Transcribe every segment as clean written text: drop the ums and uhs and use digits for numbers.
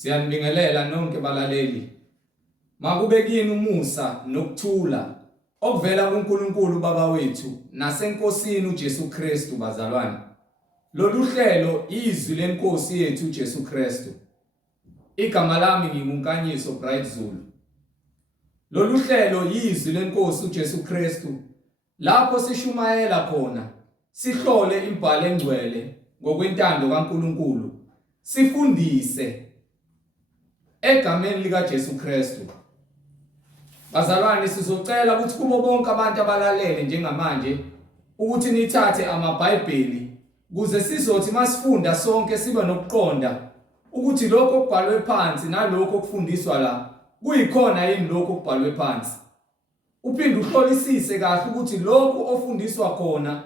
Siyanibingelela nonke balaleli. Makube kini umusa nokuthula okuvela kuNkulunkulu Baba wethu naseNkosini uJesu Kristu bazalwane. Lolu hlelo izwi lenkosi yethu uJesu Kristu. Igama lami ngiyinkaniso Bright Zulu. Lolu hlelo izwi lenkosi uJesu Kristu lapho sishumayela khona sihlole imbhalo engcwele ngokwentando kaNkulunkulu. Sifundise egameni likaJesu Kristu. Bazalwane, sizocela ukuthi kubo bonke abantu abalalele njengamanje ukuthi nithathe amaBhayibheli kuze sizothi masifunda sonke sibe nokuqonda ukuthi lokho okubhalwe phansi nalokho okufundiswa la kuyikhona yini lokho okubhalwe phansi. Uphinde uhlolisise kahle ukuthi lokho ofundiswa khona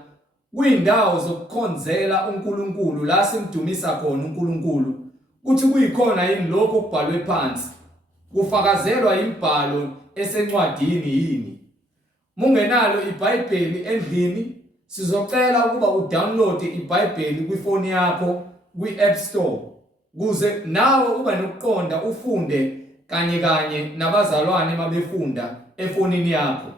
kuyindawo zokukhonzela uNkulunkulu la simdumisa khona uNkulunkulu ukuthi kuyikhona yini lokho okubhalwe phansi. Kufakazelwa imbhalo esencwadini yini. Mungenalo iBhayibheli endlini sizocela ukuba udownload iBhayibheli kwifoni yakho kwi-App Store kuze nawe ube nokuqonda ufunde kanye nabazalwane mabefunda efonini yakho.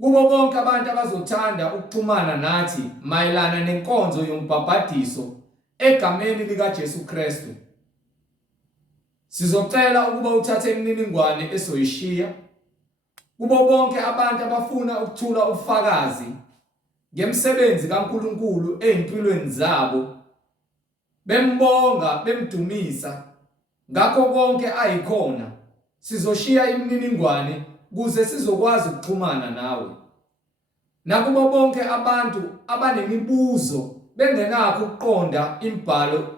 Kubo bonke abantu abazothanda ukuxhumana nathi mayelana nenkonzo yombhabhadiso egameni likaJesu Kristu, sizocela ukuba uthathe imininingwane esoyishiya. Kubo bonke abantu abafuna ukuthula ubufakazi ngemsebenzi kaNkulunkulu ezimpilweni zabo, bembonga bemdumisa ngakho konke ayikhona, sizoshiya imininingwane kuze sizokwazi ukuxhumana nawe. Nakubo bonke abantu abanemibuzo bengenakho ukuqonda imbhalo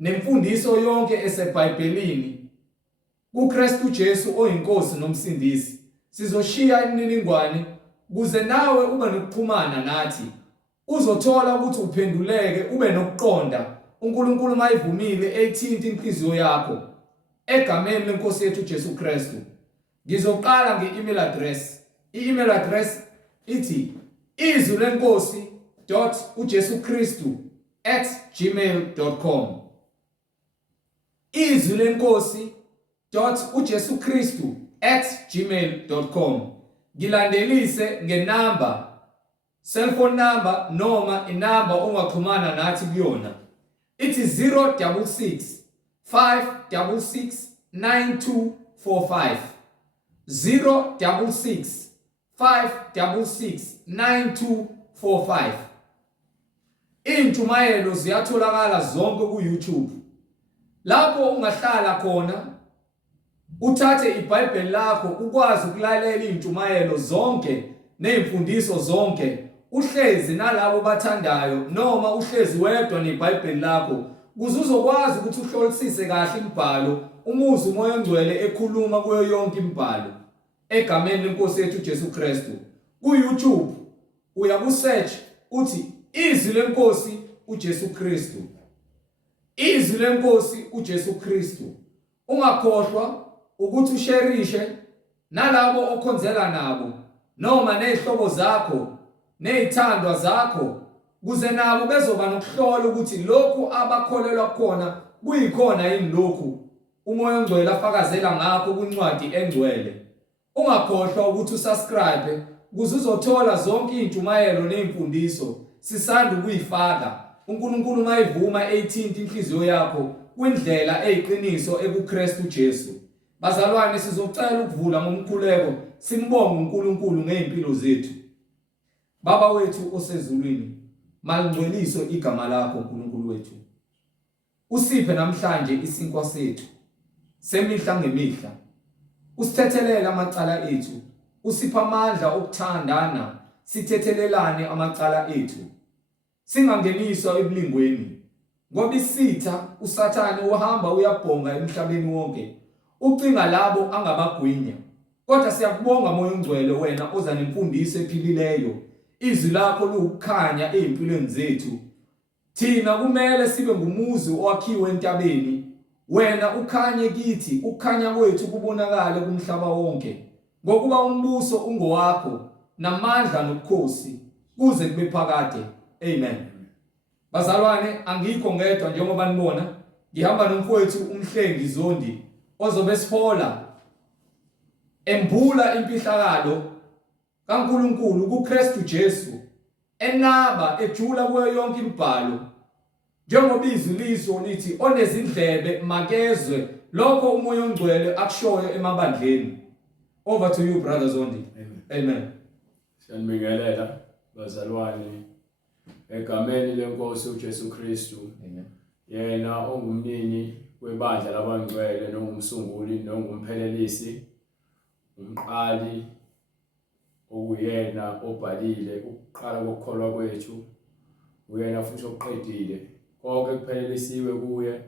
nemfundiso yonke eseBhayibhelini kuKristu Jesu oyinkosi nomsindisi, sizoshiya imininingwane kuze nawe ube nokuxhumana nathi, uzothola ukuthi uphenduleke, ube nokuqonda uNkulunkulu mayivumile ethinta inhliziyo yakho egameni lenkosi yethu uJesu Kristu. Ngizoqala nge-email address. I-email address ithi izwilenkosi.ujesukristu@gmail.com. izwilenkosi.ujesukristu@gmail.com. Ngilandelise ngenamba, cellphone number noma inamba ongaxhumana nathi kuyona. Ithi 066 566 9245. 066 566 9245. Intshumayelo ziyatholakala zonke ku-YouTube. Lapho ungahlala khona uthathe iBhayibheli lakho ukwazi ukulalela intshumayelo zonke nezimfundiso zonke, uhlezi nalabo bathandayo noma uhlezi wedwa neBhayibheli lakho kuze uzokwazi ukuthi uhlolisise kahle imbhalo, umuzi umoya ongcwele ekhuluma kuyo yonke imbhalo egameni lenkosi yethu uJesu Kristu. Ku-YouTube uya ku-search uthi izwi lenkosi uJesu Kristu. Izwi lenkosi uJesu Kristu. Ungakhohlwa ukuthi usherishe nalabo okhonzela nabo noma nezihlobo zakho nezithandwa zakho kuze nabo bezoba nokuhlola ukuthi lokhu abakholelwa khona kuyikhona yini lokhu umoya ongcwele afakazela ngakho kwincwadi engcwele. Ungakhohlwa ukuthi usubscribe kuze uzothola zonke intshumayelo nezimfundiso sisanda ukuyifaka. uNkulunkulu mayivuma ethinta inhliziyo yakho kwindlela eyiqiniso ekuKristu Jesu. Bazalwane, sizocela ukuvula ngomkhuleko simbonge uNkulunkulu ngezimpilo zethu. Baba wethu osezulwini, malingcweliso igama lakho uNkulunkulu wethu. Usiphe namhlanje isinkwa sethu semihla ngemihla. Usithethelele amacala ethu, usipha amandla okuthandana, sithethelelane amacala ethu. Singangeniswa ebulingweni, ngoba isitha uSathane uhamba uyabhonga emhlabeni wonke ucinga labo angabagwinya. Kodwa siyakubonga moya ongcwele, wena oza nemfundiso ephilileyo. Izwi lakho liwukukhanya ezimpilweni zethu. Thina kumele sibe ngumuzi owakhiwe entabeni, wena ukhanye kithi, ukukhanya kwethu kubonakale kumhlaba wonke, ngokuba umbuso ungowakho namandla nobukhosi kuze kube phakade. Amen. Bazalwane, angikho ngedwa njengoba nibona, ngihamba nomfowethu umhlengi Zondi ozobe siphola embula impihlakalo kaNkulunkulu kuKristu Jesu enaba ejula kuyo yonke imibhalo njengoba izwi liso lithi onezindlebe makezwe lokho umoya ongcwele akushoyo emabandleni. Over to you brother Zondi. Amen. Siyanibingelela bazalwane egameni lenkosi uJesu Kristu. Amen. Yena ongumnini webandla labangcwele nongumsunguli nongumphelelisi umqali okuyena obhalile ukuqala kokukholwa kwethu uyena futhi oqedile konke kuphelelisiwe kuye.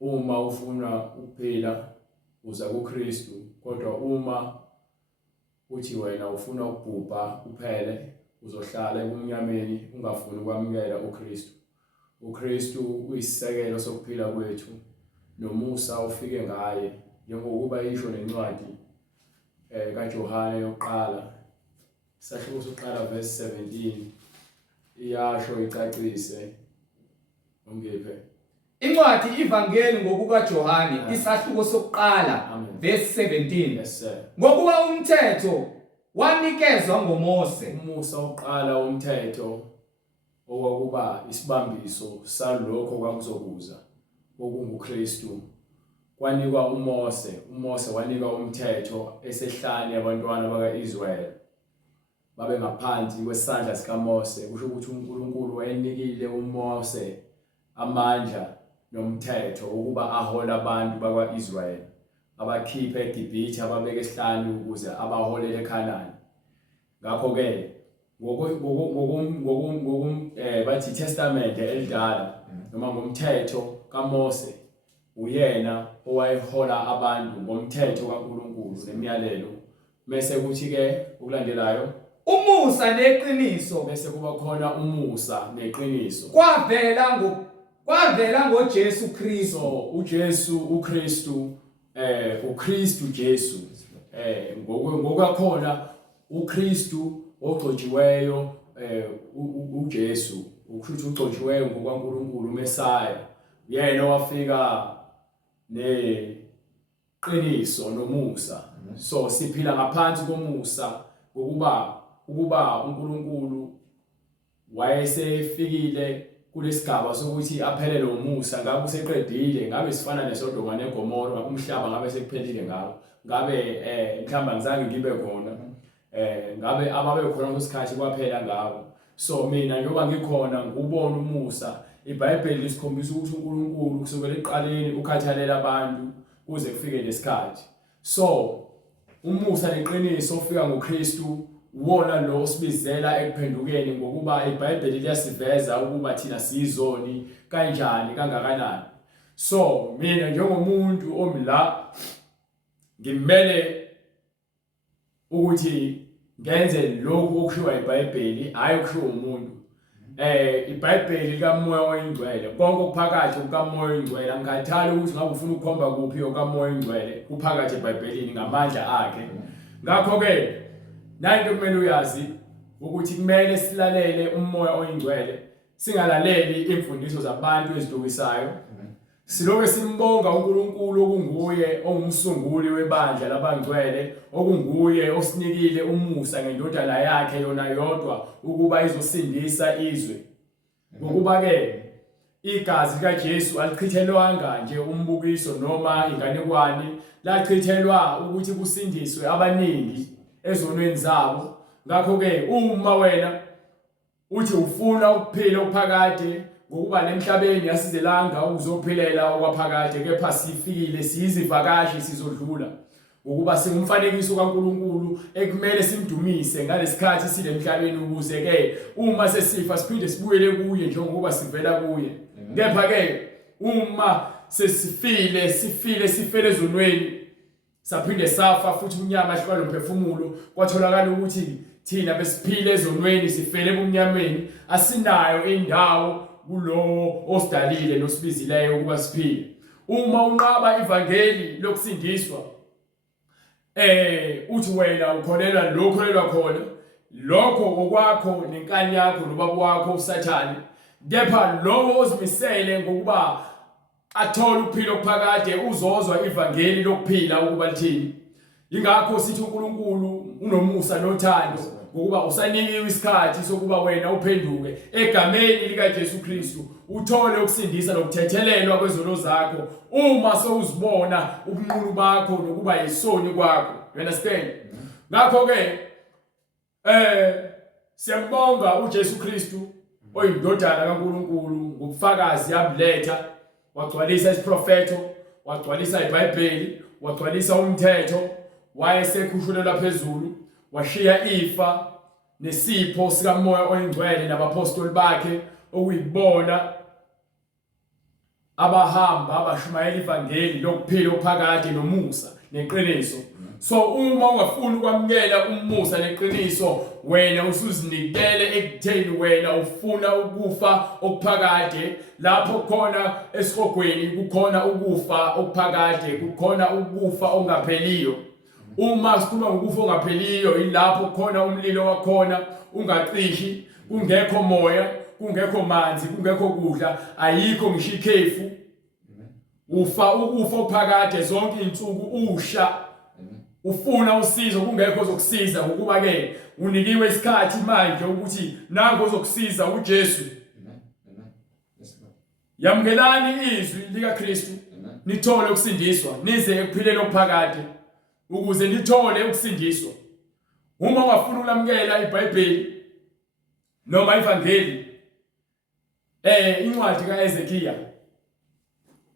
Uma ufuna ukuphila uza kuKristu, kodwa uma uthi wena ufuna ukubhubha uphele uzohlala ebumnyameni ungafuni ukwamukela uKristu. uKristu uyisisekelo sokuphila kwethu nomusa ufike ngaye njengokuba isho nencwadi kaJohane yokuqala isahluko sokuqala verse 17 iyasho icacise ongephe Incwadi ivangeli ngokuka Johane isahluko sokuqala verse 17. Yes sir. Ngokuba umthetho wanikezwa ngoMose. Umusa oqala umthetho owakuba isibambiso salokho kwakuzokuza okunguKristu kwanikwa uMose wanika umthetho esehlani abantwana bakaIsrael babe ngaphansi kwesandla sikaMose. Kusho ukuthi uNkulunkulu wayenikile uMose amandla nomthetho ukuba ahola abantu bakwaIsrael abakhiphe eGibhithe ababeke esihlani ukuze abaholele eKhanani. Ngakho ke bathi testament elidala noma ngomthetho kaMose uyena owayehola abantu ngomthetho kaNkulunkulu nemiyalelo. Bese kuthi ke ukulandelayo umusa neqiniso, bese kuba khona umusa neqiniso kwavela ngoJesu Kristu. So uJesu uKristu uKristu Jesu ngokwakhona uKristu ogcotshiweyo uJesu uKristu ogcotshiweyo ngokwaNkulunkulu uMesaya yena wafika neqiniso nomusa. So siphila ngaphansi komusa ukuba uNkulunkulu wayesefikile kulesigaba sokuthi aphelele umusa ngabe useqedile ngabe sifana neSodoma neGomora umhlaba ngabe sekuphelile ngabe mhlamba ngizange ngibe khona ngabe ababe khona kusikhathi kwaphela ngabo. So mina njengoba ngikhona ngubona umusa. iBhayibheli lisikhombisa ukuthi uNkulunkulu kusukela eqaleni ukhathalela abantu kuze kufike lesikhathi. So umusa neqiniso ofika ngoKristu wona lo osibizela ekuphendukeni ngokuba iBhayibheli liyasiveza ukuba thina sizoni kanjani kangakanani. So mina njengomuntu omla ngimele ukuthi ngenze lokhu okushiwa iBhayibheli hayi okushiwa umuntu. iBhayibheli kaMoya oyingcwele konke okuphakathi kukaMoya oyingcwele angikhathali ukuthi ngabe ufuna ukukhomba kuphi okaMoya oyingcwele kuphakathi eBhayibhelini ngamandla akhe. Ngakho ke nanto kumele uyazi ukuthi kumele silalele uMoya oyingcwele singalaleli imfundiso zabantu ezidukisayo. Siloke simbonga uNkulunkulu okunguye ongumsunguli webandla labangcwele okunguye osinikile umusa ngendodana yakhe yona yodwa ukuba izosindisa izwe. Ngokuba ke igazi kaJesu alichithelwanga nje umbukiso noma inganekwane, lachithelwa ukuthi kusindiswe abaningi ezonweni zabo. Ngakho ke uma wena uthi ufuna ukuphila okuphakade ngokuba nemhlabeni yasizelanga uzophilela okwaphakade, kepha sifikile siyizivakashi sizodlula ngokuba singumfanekiso kaNkulunkulu ekumele simdumise ngalesikhathi sile emhlabeni ukuze ke uma sesifa siphinde sibuyele kuye njengoba sivela kuye. Kepha ke uma sifile ezonweni saphinde safa futhi unyama ahlukana nomphefumulo kwatholakala ukuthi thina besiphile ezonweni sifele ebumnyameni asinayo indawo kulo osidalile nosibizileyo ukuba siphile. Uma unqaba ivangeli lokusindiswa uthi wena ukholelwa lokholelwa khona lokho okwakho nenkani yakho nobaba wakho uSathane, kepha lowo ozimisele ngokuba athola ukuphila okuphakade uzozwa ivangeli lokuphila ukuba lithini. Ingakho sithi uNkulunkulu unomusa nothando ngokuba usanikiwe isikhathi sokuba wena uphenduke egameni lika Jesu Kristu uthole ukusindisa nokuthethelelwa kwezono zakho uma sowuzibona ubunqunu bakho nokuba yisoni kwakho. You understand? Ngakho ke siyambonga uJesu Kristu oyindodana kaNkulunkulu ngobufakazi yabuletha wagcwalisa isiprofeto wagcwalisa iBhayibheli wagcwalisa umthetho wayesekhushulelwa phezulu washiya ifa nesipho sikamoya oyingcwele nabapostoli bakhe okuyibona abahamba abashumayela ivangeli lokuphila ophakade nomusa neqiniso. So uma ungafuni ukwamukela umusa neqiniso wena usuzinikele ekutheni wena ufuna ukufa okuphakade lapho khona esihogweni kukhona ukufa okuphakade kukhona ukufa ongapheliyo. Uma sikhuluma ngokufa ongapheliyo ilapho khona umlilo wakhona ungacishi kungekho moya kungekho manzi kungekho kudla ayikho ngisho ikhefu ukufa okuphakade zonke insuku usha ufuna usizo kungekho zokusiza ukuba ke unikiwe isikhathi manje ukuthi nango ozokusiza uJesu. Yamkelani izwi lika Kristu nithole ukusindiswa nize ekuphileni okuphakade ukuze nithole ukusindiswa. Uma ungafuna ulamukela iBhayibheli noma ivangeli incwadi kaEzekiya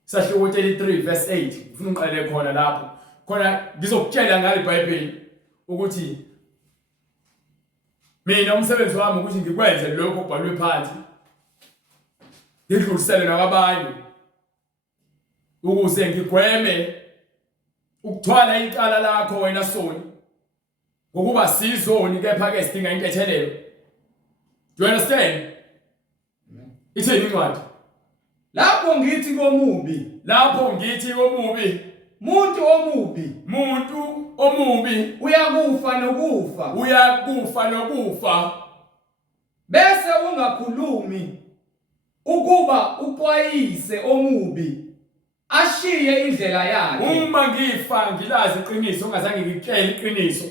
sahluko 33 verse 8 ufuna uqale khona lapho khona ngizokutshela ngale iBhayibheli ukuthi mina umsebenzi wami ukuthi ngikwenze lokho okubhalwe phansi ngidlulisele nabanye ukuze ngigweme ukuthwala icala lakho wena soni ngokuba sizoni kepha ke sidinga inkethelelo. Do you understand? Ithini incwadi? Lapho ngithi komubi muntu omubi uyakufa nokufa bese ungakhulumi ukuba uxwayise omubi ashiye indlela yakhe. Uma ngifa ngilazi iqiniso ongazange ngikutshele iqiniso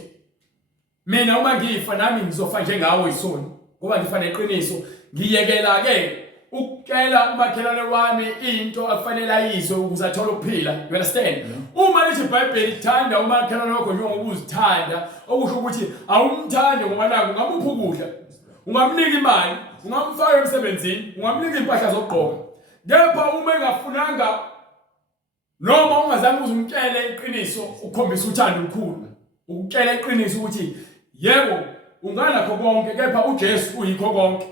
mina uma ngifa nami ngizofa njengawe isoni ngoba ngifana iqiniso ngiyekela ke ukutshela umakhelwane wami into akufanele ayizwe ukuze athole ukuphila. You understand? Uma lithi iBhayibheli thanda umakhelwane wakho njengoba uzithanda okusho ukuthi awumthande ngoba nangu ungamupha ukudla ungamnika imali ungamfaka emsebenzini ungamnika impahla zokugqoka kepha uma engafunanga noma ungazange uzumtshele iqiniso ukhombisa uthando olukhulu ukutshela iqiniso ukuthi yebo unganakho konke kepha uJesu uyikho konke.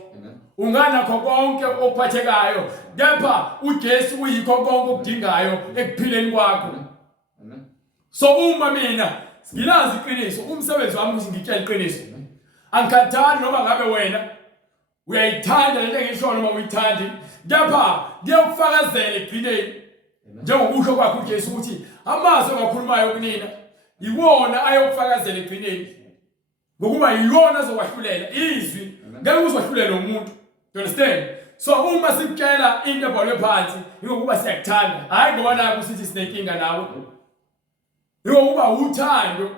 Unganakho konke okuphathekayo kepha uJesu uyikho konke okudingayo ekuphileni kwakho. So uma mina ngilazi iqiniso umsebenzi wami ukuthi ngitshele iqiniso angikhathali noma ngabe wena uyayithanda lento engisho noma uyithandi kepha ngiyokufakazela ekugcineni njengokusho kwakho uJesu ukuthi amazwi ongakhulumayo kunina iwona ayokufakazela ekugcineni ngokuba iwona azowahlulela izwi ngeke uzwahlulela umuntu. You understand? So uma sikutshela into ebhalwe phansi ngokuba siyakuthanda hayi ngoba naku sithi sinenkinga nawe ngokuba uthando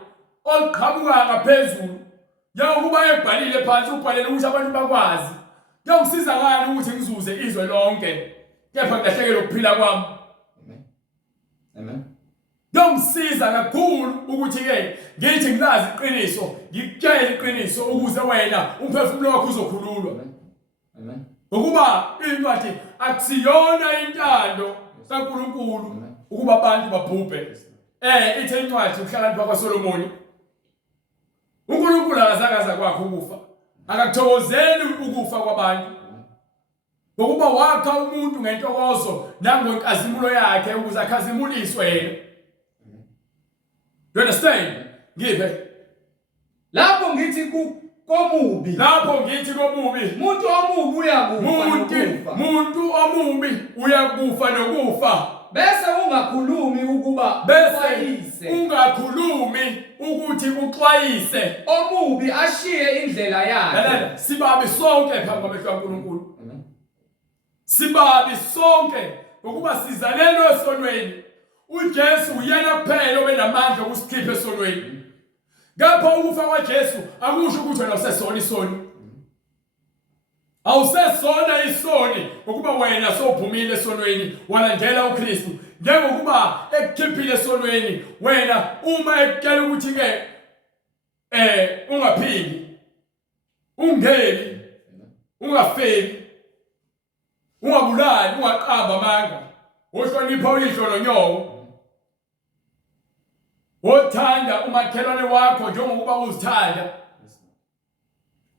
oluqhamuka ngaphezulu njengokuba ebhalile phansi ubhalele ukuthi abantu bakwazi ngiyongisiza ngani ukuthi ngizuze izwe lonke kepha ngilahlekelwe ukuphila kwami. Amen. Ngiyongisiza kakhulu ukuthi ke ngithi ngilazi iqiniso ngikutshele iqiniso ukuze wena umphefumulo wakho uzokhululwa. Amen. Ngokuba incwadi akusiyona intando kaNkulunkulu ukuba abantu babhubhe. Ithi incwadi uhlakanipha kwaSolomoni uNkulunkulu akazangaza kwakhe ukufa akakuthokozeli ukufa kwabantu ngokuba wakha umuntu ngentokozo nangenkazimulo yakhe ukuze akhazimuliswe yena. You understand? Ngibe lapho ngithi komubi muntu omubi uyakufa nokufa bese ungakhulumi ukuthi uxwayise omubi ashiye indlela yakhe. Sibabi sonke phambi kwamehlo kaNkulunkulu. Sibabi sonke ngokuba sizalelwe esonweni. uJesu uyena kuphela obenamandla okusikhipha esonweni. Ngapha ukufa kwaJesu akusho ukuthi wena usesona isoni. Awusesona isoni ngokuba wena sophumile esonweni walandela uKristu. Njengokuba ekukhiphile esonweni wena uma ekutshela ukuthi ke ungaphili, ungeli, ungafeli, ungabulali, ungaqamba amanga, wohlonipha uyihlo nonyoko, wothanda umakhelwane wakho njengokuba uzithanda,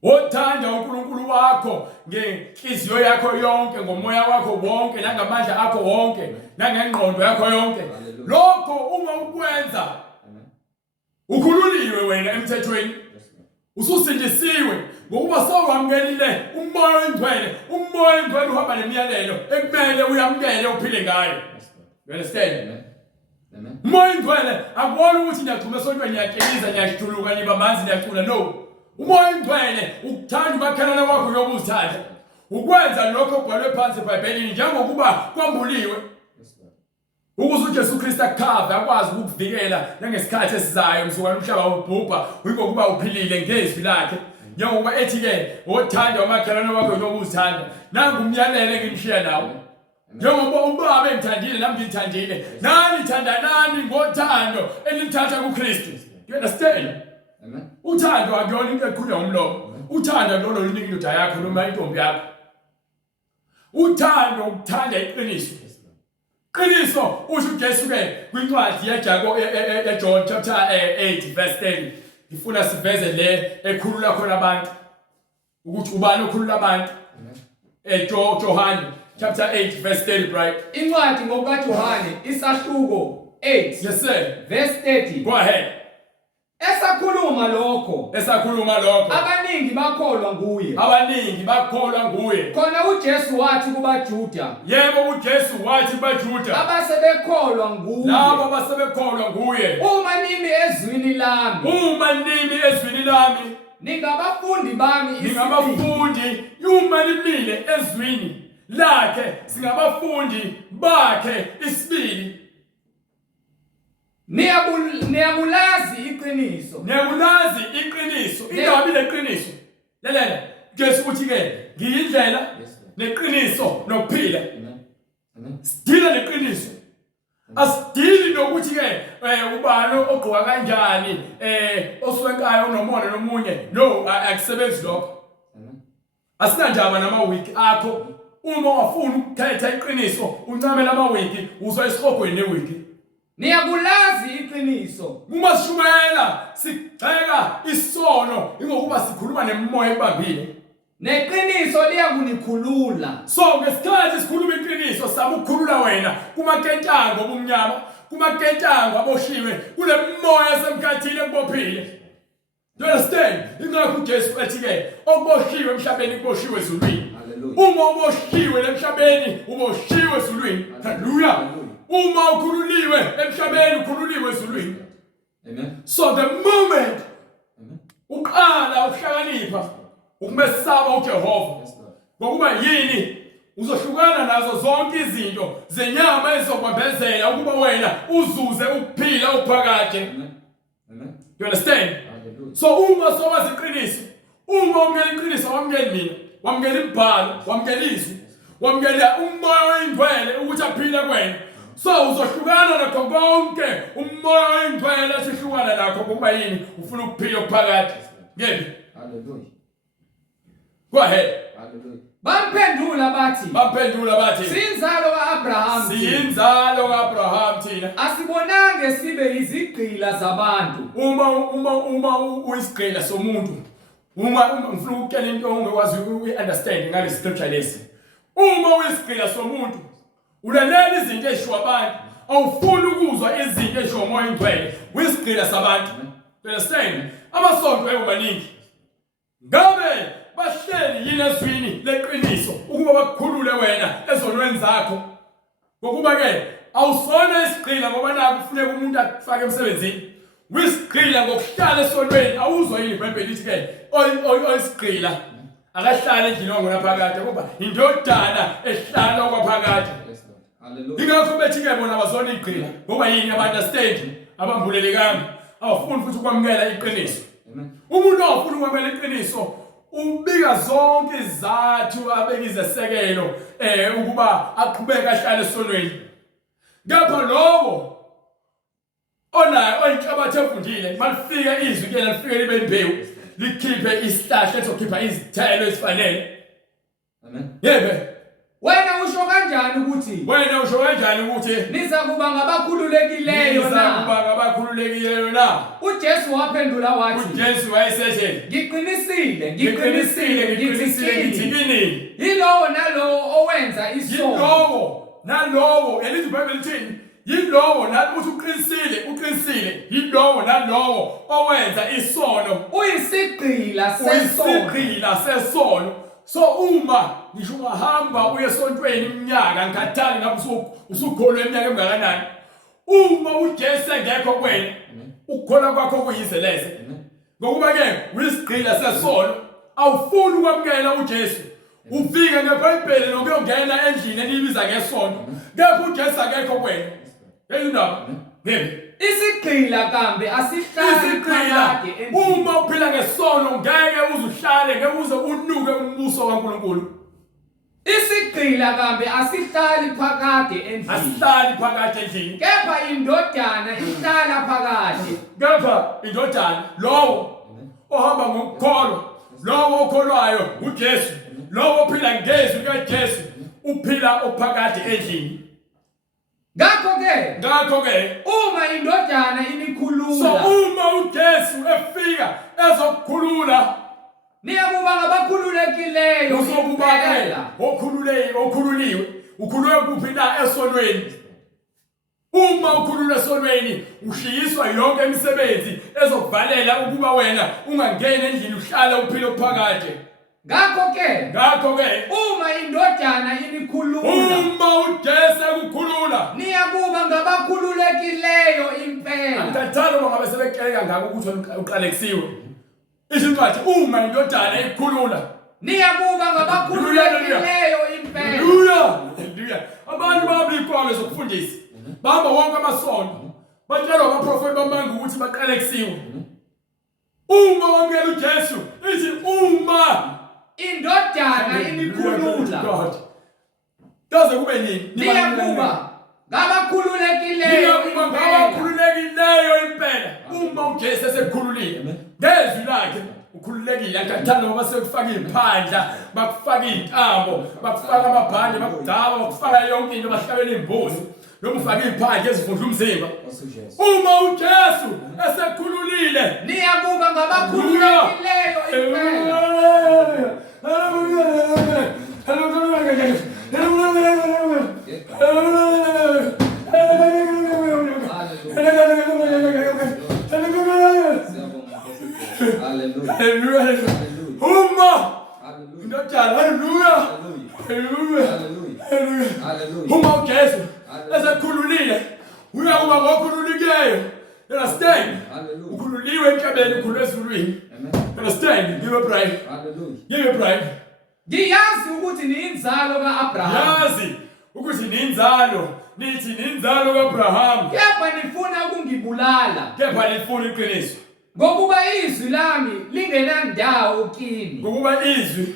wothanda uNkulunkulu wakho ngenhliziyo yakho yonke, ngomoya wakho wonke, nangamandla akho wonke, nangengqondo yakho yonke. Lokho uma ukwenza ukhululiwe wena emthethweni, ususindisiwe ngokuba sowamkelile umoya oyingcwele. Umoya oyingcwele uhamba nemiyalelo ekumele uyamkele uphile ngayo. You understand? Umoya oyingcwele akubona ukuthi ngiyagcuma esontweni ngiyakeliza ngiyajuluka niba manzi ngiyacula. No, umoya oyingcwele ukuthanda umakhelwane wakho yokuzithanda, ukwenza lokho okubhalwe phansi eBhayibhelini njengokuba kwambuliwe, ukuze uJesu Kristu akukhave akwazi ukukuvikela nangesikhathi esizayo msukwana umhlaba ubhubha uyingokuba uphilile ngezwi lakhe. Njengoba ethi-ke wothanda umakhelwane wakho yokuzithanda, nangu umyalelo engimshiya nawo. Njengoba ubaba engithandile nami ngithandile, nani thandanani ngothando elithatha kuKristu. You understand? Amen. Uthando akuyona into ekhulunywa umlomo. Uthando lolo linika indoda yakho noma intombi yakho. Uthando ukuthanda iqiniso. Iqiniso usho uJesu ke kwincwadi yaJohn chapter 8 verse 10. Ngifuna siveze le ekhulula khona abantu ukuthi ubani okhulula abantu. John chapter 8 verse 30, right? Incwadi ngokaJohane isahluko 8. Yes sir. Verse 30. Go ahead. Esakhuluma lokho abaningi bakholwa nguye. Khona uJesu wathi kubaJuda, yebo uJesu wathi kubaJuda abasebekholwa nguye, labo abasebekholwa nguye, uma nimi ezwini lami ningabafundi bami uma nimile ezwini lakhe singabafundi bakhe isibili. Niyakulazi iqiniso. Ingabi leqiniso. Lalela, Jesu uthi ke ngiyindlela neqiniso nokuphila. Sidila neqiniso. Asidili nokuthi ke ubani ogqoka kanjani, oswenkayo onomona nomunye. No, akusebenzi lokho. Asinandaba namawiki akho. Uma ungafuna ukuthetha iqiniso uncamela amawiki uzoyisihogweni newiki. Niyakulazi iqiniso. Uma sishumayela sigxeka isono ingokuba sikhuluma nemoya ebambile. Neqiniso liyakunikhulula. So ngesikhathi sikhuluma iqiniso sabe ukukhulula wena kumakentango obumnyama, kumakentango aboshiwe, kule moya esemkhathini ekubophile. You understand? Ingakho uJesu ethi ke okuboshiwe emhlabeni kuboshiwe ezulwini. Uma uboshiwe emhlabeni uboshiwe ezulwini. Hallelujah. Uma ukhululiwe emhlabeni ukhululiwe ezulwini. Amen. So the moment uqala ukuhlakanipha ukumesaba uJehova ngokuba yini uzohlukana nazo zonke izinto zenyama ezizokwambezela ukuba wena uzuze ukuphila uphakade. Amen. You understand? So uma sowazi iqiniso, uma wamukela iqiniso wamukela mina, wamukela imibhalo, wamukela izwi, wamukela umoya oyingcwele ukuthi aphile kwena. So uzohlukana nakho konke umoya oyingcwele esihlukana nakho ngoba yini ufuna ukuphila okuphakade. Ngeke? Hallelujah. Go ahead. Hallelujah. Bamphendula bathi siyinzalo kaAbraham thina. Asibonange sibe izigqila zabantu. Uma uyisigqila somuntu, uma ngifuna ukutshela into ongekwazi uyi-understand ngalesi scripture lesi. Uma uyisigqila somuntu ulalela izinto ezisho abantu, awufuni ukuzwa izinto ezisho umoya oyingcwele, uyisigqila sabantu. You understand? Amasonto ayemaningi. Ngabe bahleli yini ezwini leqiniso ukuba bakukhulule wena ezonweni zakho? Ngokuba ke awusona isigqila ngoba naku kufuneka umuntu akufake emsebenzini. Wisigqila ngokuhlala esonweni. Awuzwa yini iBhayibheli lithi ke oyisigqila akahlala endlini ongonaphakade ngoba indodana ehlala okwaphakade. Hallelujah. Ingakho bethi ke bona abazona igqila ngoba yini abanderstand abambulelekanga abafuni futhi ukwamukela iqiniso. Umuntu ofuna ukwamukela iqiniso ubika zonke izathu abekizesekelo ukuba aqhubeka ahlale esonweni. Ngapha lobo onayo oyinhlabathi efundile malifika izwi ke lifike libe imbewu likhiphe isihlahla ezokhipha izithelo ezifanele. Amen. Yebe. Wena usho kanjani ukuthi niza kuba ngabakhululekileyo na? uJesu waphendula wathi uJesu wayesethi ngiqinisile ngithini yilowo nalowo owenza isono. nalowo elithi iBhayibheli lithini yilowo nalowo uqinisile yilowo nalowo owenza isono uyisigqila sesono. So uma ngisho ungahamba uye esontweni iminyaka ngikhathali ngabe usukholwe iminyaka emingakanani, uma uJesu engekho kuwena ukukholwa kwakho kuyizeleze. Ngokuba ke uyisigqila sesono awufuni ukwamukela uJesu ufike ngeBhayibheli nokuyongena endlini eniyibiza ngesono kepha uJesu akekho kuwena. Yeyindaba ngeke isigqila kambe asihlali phakade endlini. Uma uphila ngesono ngeke uzuhlale ngeke uze unuke umbuso kaNkulunkulu. Isigqila kambe asihlali phakade endlini. Kepha indodana ihlala phakade. Kepha indodana lowo ohamba ngokukholwa lowo okholwayo uJesu lowo ophila ngezwi likaJesu uphila ophakade endlini. Ngakho ke uma indodana inikhulula, so uma uJesu efika ezokukhulula niyakuba ngabakhululekileyo uzokubakela okhululiwe ukhululwe kuphi na esonweni. Uma ukhululwe esonweni ushiyiswa yonke imisebenzi ezokuvalela ukuba wena ungangena endlini uhlale uphile ophakade. Ngakho ke uma indodana inikhulula, uma uJesu ekukhulula niyakuba ngabakhululekileyo impela. Angikathali uma ngabe sebekeleka ngako ukuthi uqalekiwe. Isincwadi uma indodana ikhulula niyakuba ngabakhululekileyo impela. Haleluya. Abantu babikwabe zokufundisa bahamba wonke amasono batshelwa abaprofeti bamanga ukuthi baqalekiwe. Uma wamukela uJesu ithi uma indodana inikhulula kaze kube nini niyakuba ngabakhululekileyo impela. Uma uJesu esekhululile ngezwi lakhe ukhululekile. Angikathali ngoba sekufaka iphandla bakufaka intambo bakufaka amabhande bakudaba bakufaka yonke into bahlabela imbuzi noma ufaka iphandla ezivundla umzimba. Uma uJesu esekhululile niyakuba ngabakhululekileyo impela. Uma uJesu esekhululile uyakuba ngokhululekileyo. Understand? Ukhululiwe emhlabeni ukhululwe ezulwini. Understand? Give a praise. Give a praise. Ngiyazi ukuthi niyinzalo kaAbraham. Yazi ukuthi ninzalo nithi ninzalo kaAbraham. Kepha nifuna ukungibulala. Kepha nifuna iqiniso. Ngokuba izwi lami lingenandawo kini. Ngokuba izwi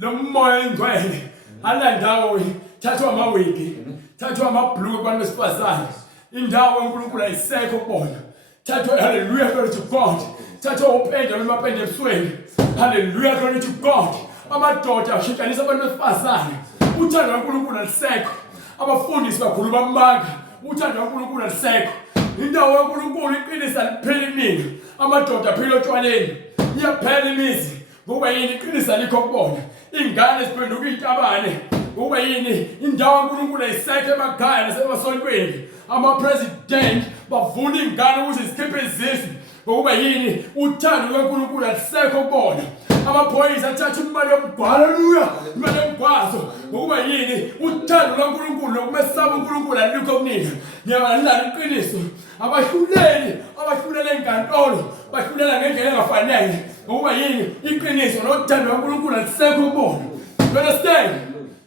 lomoya engcwele alandawo thathwa amawigi thathwa amabhluku abantu besifazane. Indawo uNkulunkulu ayisekho kubona. Thathwa hallelujah glory to God. Thathwa upende nomapende ebusweni. Hallelujah glory to God. Amadoda ashikanisa abantu besifazane. Uthando kaNkulunkulu alisekho. Abafundisi bakhulu bamanga. Uthando kaNkulunkulu alisekho. Indawo kaNkulunkulu iqinisa liphela imini. Amadoda aphila otshwaleni. Iyaphela imizi. Ngoba yini iqinisa likho kubona. Ingane ziphenduka izitabane. Ngoba yini indawo kaNkulunkulu ayisekho emakhaya nasemasontweni. Ama-president bavuna ingane ukuthi zikhiphe izisu. Ngoba yini uthando kaNkulunkulu alisekho kubona. Amaphoyisa athatha imali yomgwalo. Haleluya. Imali yomgwazo. Ngokuba yini uthando kaNkulunkulu nokumesaba uNkulunkulu alikho kunina. Ngiyabalala iqiniso. Abahlulele enkantolo bahlulela ngendlela engafanele. Ngokuba yini iqiniso nothando kaNkulunkulu alisekho kubona.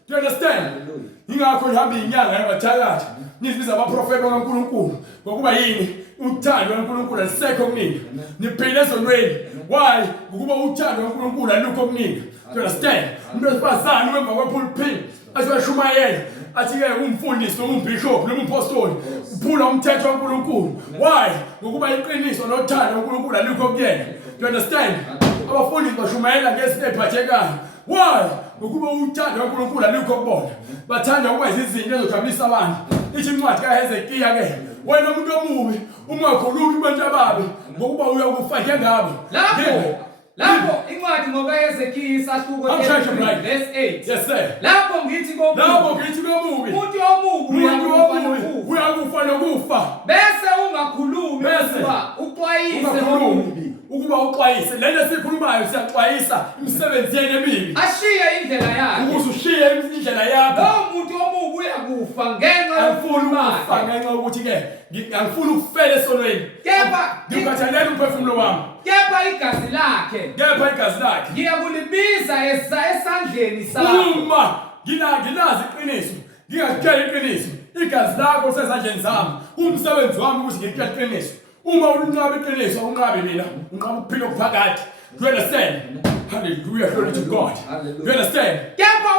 You understand? ingakho nihamba inyanga yabathakathi nizibiza abaprofeti bakaNkulunkulu ngokuba yini uthando kaNkulunkulu alisekho kuningi niphile ezonweni why ukuba uthando kaNkulunkulu alukho kuningi you understand umuntu wesifazane emva kwepulpit asebashumayela athi-ke umfundisi noma umbishop noma umpostoli uphula umthetho kaNkulunkulu why ngokuba iqiniso nothando kaNkulunkulu alukho kuyena you understand abafundisi bashumayela ngezinto eziphathekayo why ngokuba uthando kaNkulunkulu alukho kubona bathanda ukwenza izinto ezojabulisa abantu ithi incwadi kaHezekiya-ke wena umuntu omubi ungakhulumi kubantu ababi ngokuba uyakufa ngengabo lapho incwadi ngokaHezekiya isahluko verse 8 yes sir lapho ngithi komubi umuntu omubi uyakufa nokufa bese ungakhulumi ukuba uxwayise lento sikhulumayo siyaxwayisa imisebenzi yenu emibi ashiye indlela yakhe ukuze ushiye indlela yakho lo muntu omubi uyakufa ngenxa yokuthi-ke angifuni ukufela esonweni ngikhathalele umphefumulo wami kepha igazi lakhe ngiyakulibiza esandleni sakho uma nginazi iqiniso ngingakutshela iqiniso igazi lakho lisezandleni zami umsebenzi wami ukuthi ngikutshela iqiniso uma unqaba iqiniso unqabe mina unqaba ukuphila okuphakathi you understand hallelujah glory to God you understand kepha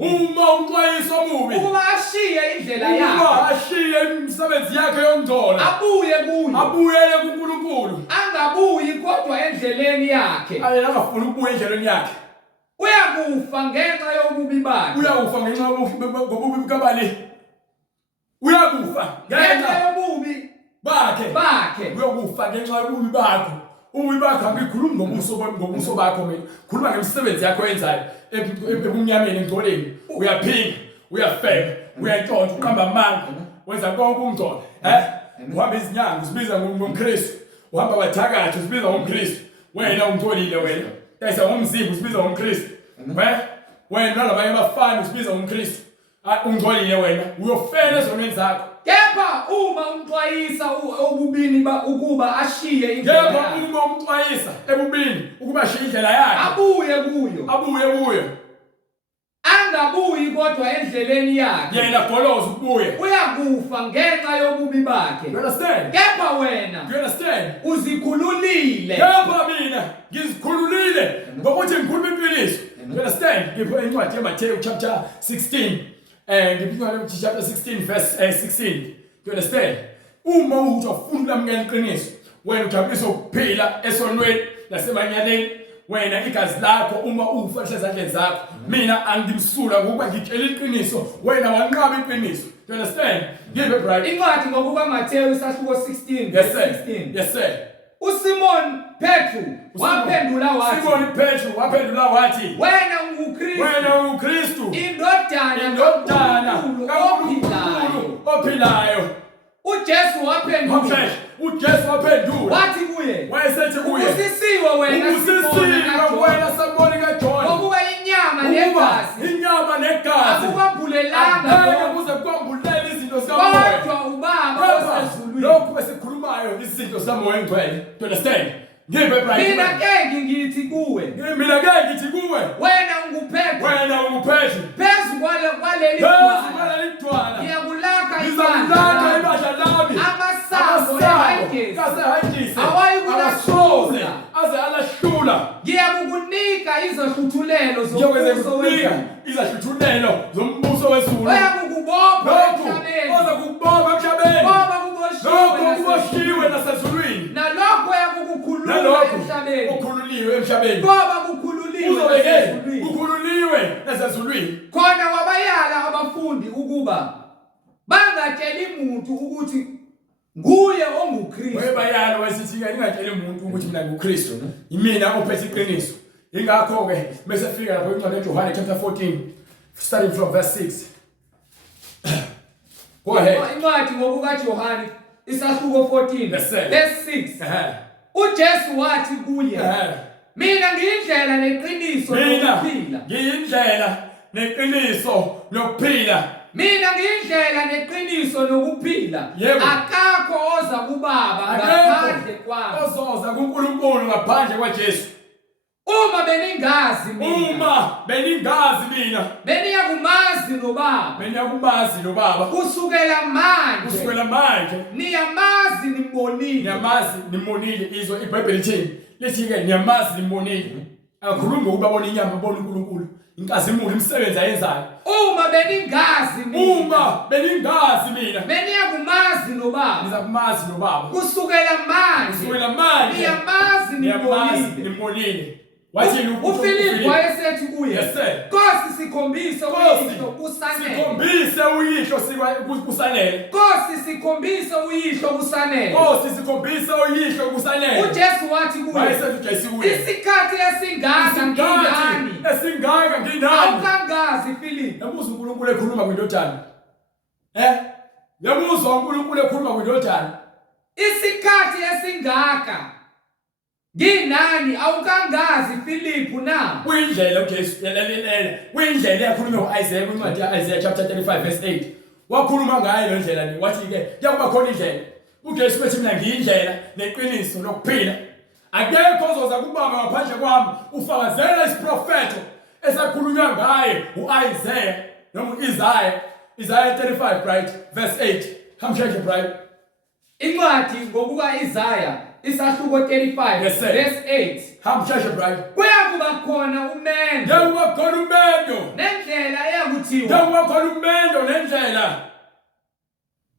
uma umxwayisa omubi ukuba ashiye indlela yakhe ashiye imisebenzi yakhe yongcola abuyele kuNkulunkulu angabuyi kodwa endleleni yakhe angafuni ukubuya endleleni yakhe uyakufa ngenxa yobubi bakhe ngobubi bukabani uyakufa ngenxa yobubi bakhe uyokufa ngenxa yobubi bakho ububi bakho angikhulumi ngobuso bakho mina khuluma ngemisebenzi yakho yenzayo ebumnyameni engcoleni uyaphinga uyafeba uyantshontsha uqamba amanga wenza konke ukungcola uhamba izinyanga uzibiza ngomKristu uhamba abathakathi uzibiza ngomKristu wena ungcolile wena yayisa ngomzimba uzibiza ngomKristu wena nalabanye abafana uzibiza ngomKristu ungcolile wena uyofela ezonweni zakho kepha uma umxwayisa obubini ukuba ashiye indlela yakhe uma umxwayisa ebubini ukuba ashiye indlela yakhe abuye kuyo angabuyi kodwa endleleni yakhe yena goloza ukubuya uyakufa ngenxa yobubi bakhe you understand kepha wena you understand uzikhululile kepha mina ngizikhululile ngokuthi ngikhuluma iqiniso you understand ngipho incwadi yeMathewu chapter 16 chapter 16 verse 16 you understand uma uthi ufuna ulamukela iqiniso wena ujabulisa ukuphila esonweni nasemanyaleni wena igazi lakho uma ufa ezandleni zakho mina angimsula ngokuba ngitshela iqiniso wena wanqaba iqiniso you understand give it right incwadi ngokukaMathewu isahluko 16 verse 16 yes sir uSimon Petru waphendula wathi wena ungukristu indodana ophilayo uJesu waphendula wathi kuye wayesethi kuye usisiwe wena Simoni kaJona ngokuba inyama negazi akubambulelanga kuze kwambulele izinto zikamoya kodwa ubaba osezulwini lokho esikhulumayo izinto zikamoya engcwele you understand give it right mina ke ngithi kuwe wena unguphethu phezu kwaleli dwala ngiyakulaka ibandla lami amasango ehayigesi awayikulahlula aze alahlula ngiyakukunika izahluthulelo zombuso wezulu uyakukubopha emhlabeni ngoba kuboshiwe nasezulwini nalokho yakukukhulula emhlabeni ukhululiwe emhlabeni ngoba ukhululiwe nasezulwini khona wabayala abafundi ukuba bangatsheli muntu ukuthi nguye onguKristu webayala wesithi-ke ningatsheli umuntu ukuthi mina nguKristu imina ophethe iqiniso ingakho ke bese fika lapho incwadi kaJohane chapter 14 starting from verse 6 go ahead incwadi ngokukaJohane isahluko 14 verse 6 uJesu wathi kuye mina ngiyindlela neqiniso nokuphila mina ngiyindlela neqiniso nokuphila akakho oza kubaba ngaphandle kwami ozoza kuNkulunkulu ngaphandle kwaJesu Uma beningazi mina beniyakumazi nobaba kusukela manje niyamazi nimbonile izwe iBhayibheli lithi lithi-ke niyamazi nimbonile akakhulumi ngokubabona inyama abona uNkulunkulu inkazimulo imisebenzi ayenzayo uma beningazi mina beniyakumazi nizakumazi nobaba kusukela manje niyamazi nimbonile uFilipi wayesethi kuye Nkosi sikhombise uyihlo kusanele uJesu wathi kuye isikhathi esingaka ngingani awukangazi Filipi yabuza uNkulunkulu ekhuluma kwindodana yabuzwa uNkulunkulu ekhuluma kwindodana isikhathi esingaka nginani awukangazi Filipi na kuyindlela uJesu yalalela kuyindlela yakhuluma ngoIsaiah kwincwadi yaIsaiah chapter 35 verse 8 wakhuluma ngayo le ndlela ni wathi-ke kuyakuba khona indlela uJesu bethi mina ngiyindlela neqiniso nokuphila akekho ozoza kubaba ngaphandle kwami ufakazela isiprofeto esakhulunywa ngaye uIsaiah noma Isaiah 35 right verse 8 hamsheshe bright incwadi ngokuka Isaiah isahluko 35 verse 8 hamsheshe bright kuyakuba khona umendo nendlela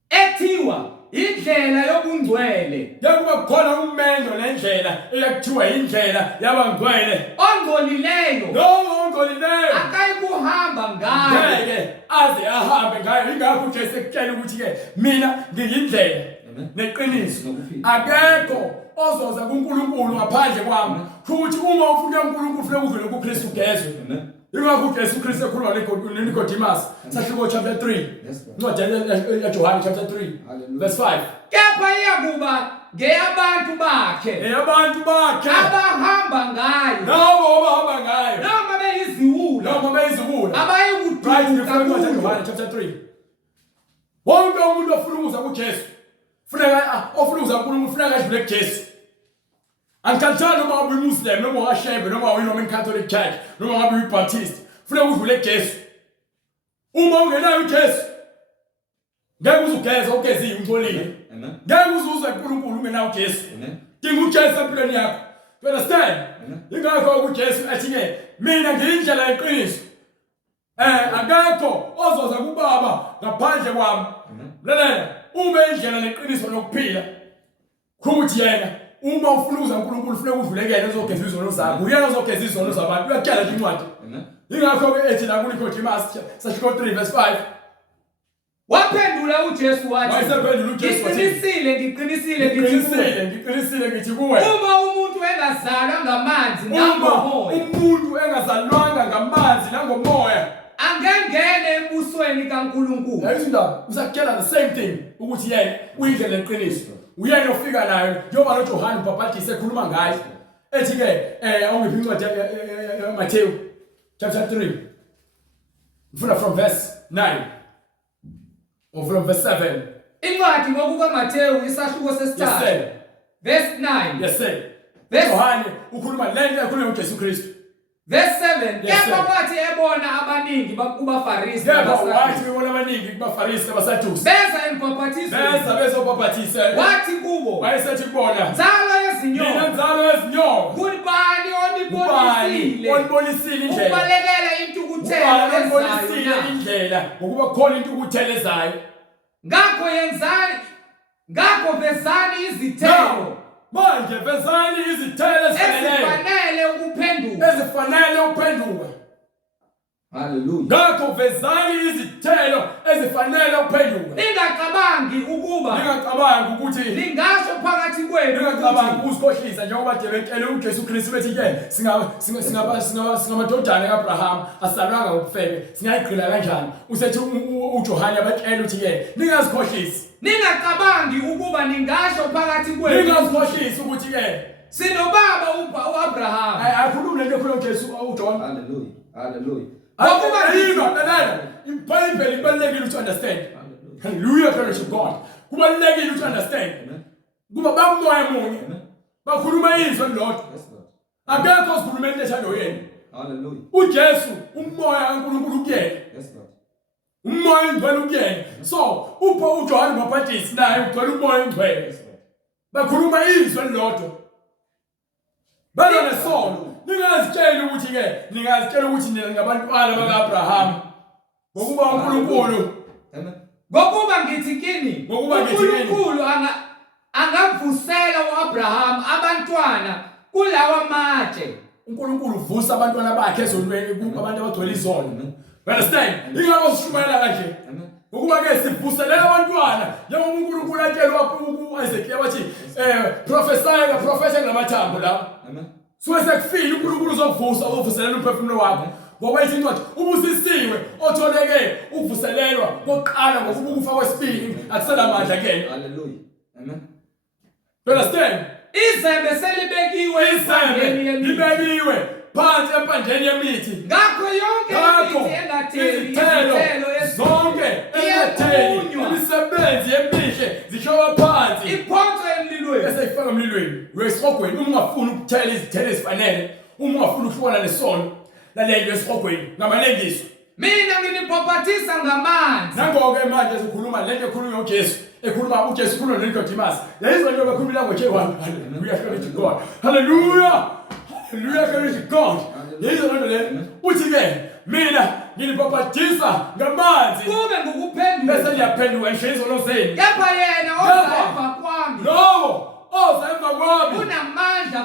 ethiwa indlela yobungcwele yakuba khona umendo nendlela eyakuthiwa indlela yabangcwele ongcolileyo akayikuhamba ngayo ngeke aze ahambe ngayo ingakho uJesu ekutshela ukuthi-ke mina ngiyindlela neqiniso akekho ozoza kuNkulunkulu ngaphandle kwami futhi uma ufuna uNkulunkulu ufuna ukudlula kuKristu ugezwe ingakho uJesu Kristu ekhuluma noNicodemus sahluko chapter 3 incwadi yaJohane chapter 3 verse 5 kepha iyakuba ngeyabantu bakhe abahamba ngayo noma beyiziwula abayikuduka John chapter 3 wonke umuntu ofuna ukuza kuJesu ofuna ukuza kuNkulunkulu ufuna adlule kuJesu angikhathali noma ngabe uMuslim noma ungashebe noma uyiRoman Catholic Church noma ngabe uyiBaptist ufuna udlule kuJesu uma ungenayo uJesu ngeke uzugeza ugezi umtholile ngeke uzuze kuNkulunkulu ungenayo uJesu dinga uJesu empilweni yakho you understand ingakho uJesu athi-ke mina ngiyindlela yeqiniso akekho ozoza kubaba ngaphandle kwami lalela uma indlela neqiniso nokuphila kuthi yena uma ufuna ukuza kuNkulunkulu ufuna ukudlulekela uzogeza izono zakho uyena uzogeza izono zabantu uyakutyala nje incwadi ingakho-ke ethi la kuNicodemus sahluko 3 verse 5 waphendula uJesu wathi ngiqinisile ngithi kuwe uma umuntu engazalwanga ngamanzi nangomoya angengene embusweni kaNkulunkulu ayizindaba uzakutshela the same thing ukuthi yena uyindlela leqiniso uyena ofika nayo njengoba noJohane uMbhaphatisi ekhuluma ngayo ethi-ke awungiphi incwadi yaMathewu chapter 3 ufuna from verse 9 or from verse 7 incwadi ngokuka Mathewu isahluko sesithathu verse 9 yes sir Yohane ukhuluma lento ekhulunywa uJesu Kristu verse 7 kepha kwathi ebona abaningi kubaFarisi nabaSadusi beza embhaphathisweni bezobhaphathisa wathi kubo wayesethi kubona nzalo yezinyoka kubani onibonisile indlela ubalekela intukuthelo indlela ngokuba khona intukuthelo ezayo ngakho vezani izithelo manje vezani izithelo ezifanele ukuphenduka haleluya ngakho vezani izithelo ezifanele ukuphenduka ningacabangi ukuthi lingasho phakathi kwenu ningacabangi ukuzikhohlisa njengoba debekele uJesu Kristu bethi-ke singamadodana kaAbraham asalwanga ngokufebe singayigqila kanjani usethi uJohane abatshela ukuthi-ke ningazikhohlisi ningacabangi ukuba ningasho phakathi kwenu ningazikhohlisi ukuthi-ke sinobaba uAbraham akhuluma lento ekhuluma uJesu uJohn haleluya iBhayibheli ibalulekile to understand hallelujah glory to God kubalulekile to understand kuba bamoya munye bakhuluma izwi elilodwa Akekho sikhulumeni lethando yena. Hallelujah. uJesu umoya kaNkulunkulu kuyena. Yes, Lord. Umoya ingcwele kuyena. So upho uJohn Baptist naye ugcwele umoya ingcwele. Bakhuluma izwi elilodwa. Balo nesono. Ningazitshela ukuthi nina ngabantwana bakaAbraham. Ngokuba uNkulunkulu. Amen. Ngokuba ngithi kini, uNkulunkulu angavusela uAbraham abantwana kulawa matshe. uNkulunkulu uvusa abantwana bakhe ezonweni abantu abagcwele izono. Understand? Ingakho sishumayela kanje. Ngokuba ke sivuselela abantwana njengoba uNkulunkulu atshela uIsaiah wathi prophesy ngamathambo la. Amen. So sekufile uNkulunkulu uzovuselela umphefumulo wakho. Ngoba ithi incwadi ubusisiwe otholeke uvuselelwa kokuqala ngokuba ukufa kwesibili akusenamandla kuyena. Hallelujah. Amen. Understand? Izembe selibekiwe libekiwe phansi empandeni yemithi. Ngakho yonke imithi engatheli izithelo zonke engatheli imisebenzi emihle zishoba phansi iphonswe emlilweni. Bese ifaka emlilweni. Uyesihogweni uma ungafuni ukuthela izithelo ezifanele, uma ungafuni ukuhlukana nesono, lalela esihogweni ngamalengiso. Mina nginibhaphathisa ngamanzi. Nangoke manje sikhuluma lento ekhulunywa uJesu. Ekhuluma uJesu kulo lenikodimasi. Yayizwa into bekhuluma language eyi-1. Hallelujah, glory to God. Hallelujah. Hallelujah, glory to God. Yayizwa lento le. Uthi-ke mina nginibhaphathisa ngamanzi. Kube ngokuphendula. Bese liyaphenduka ngisho izono zenu. Kepha yena oza emva kwami. Lowo oza emva kwami unamandla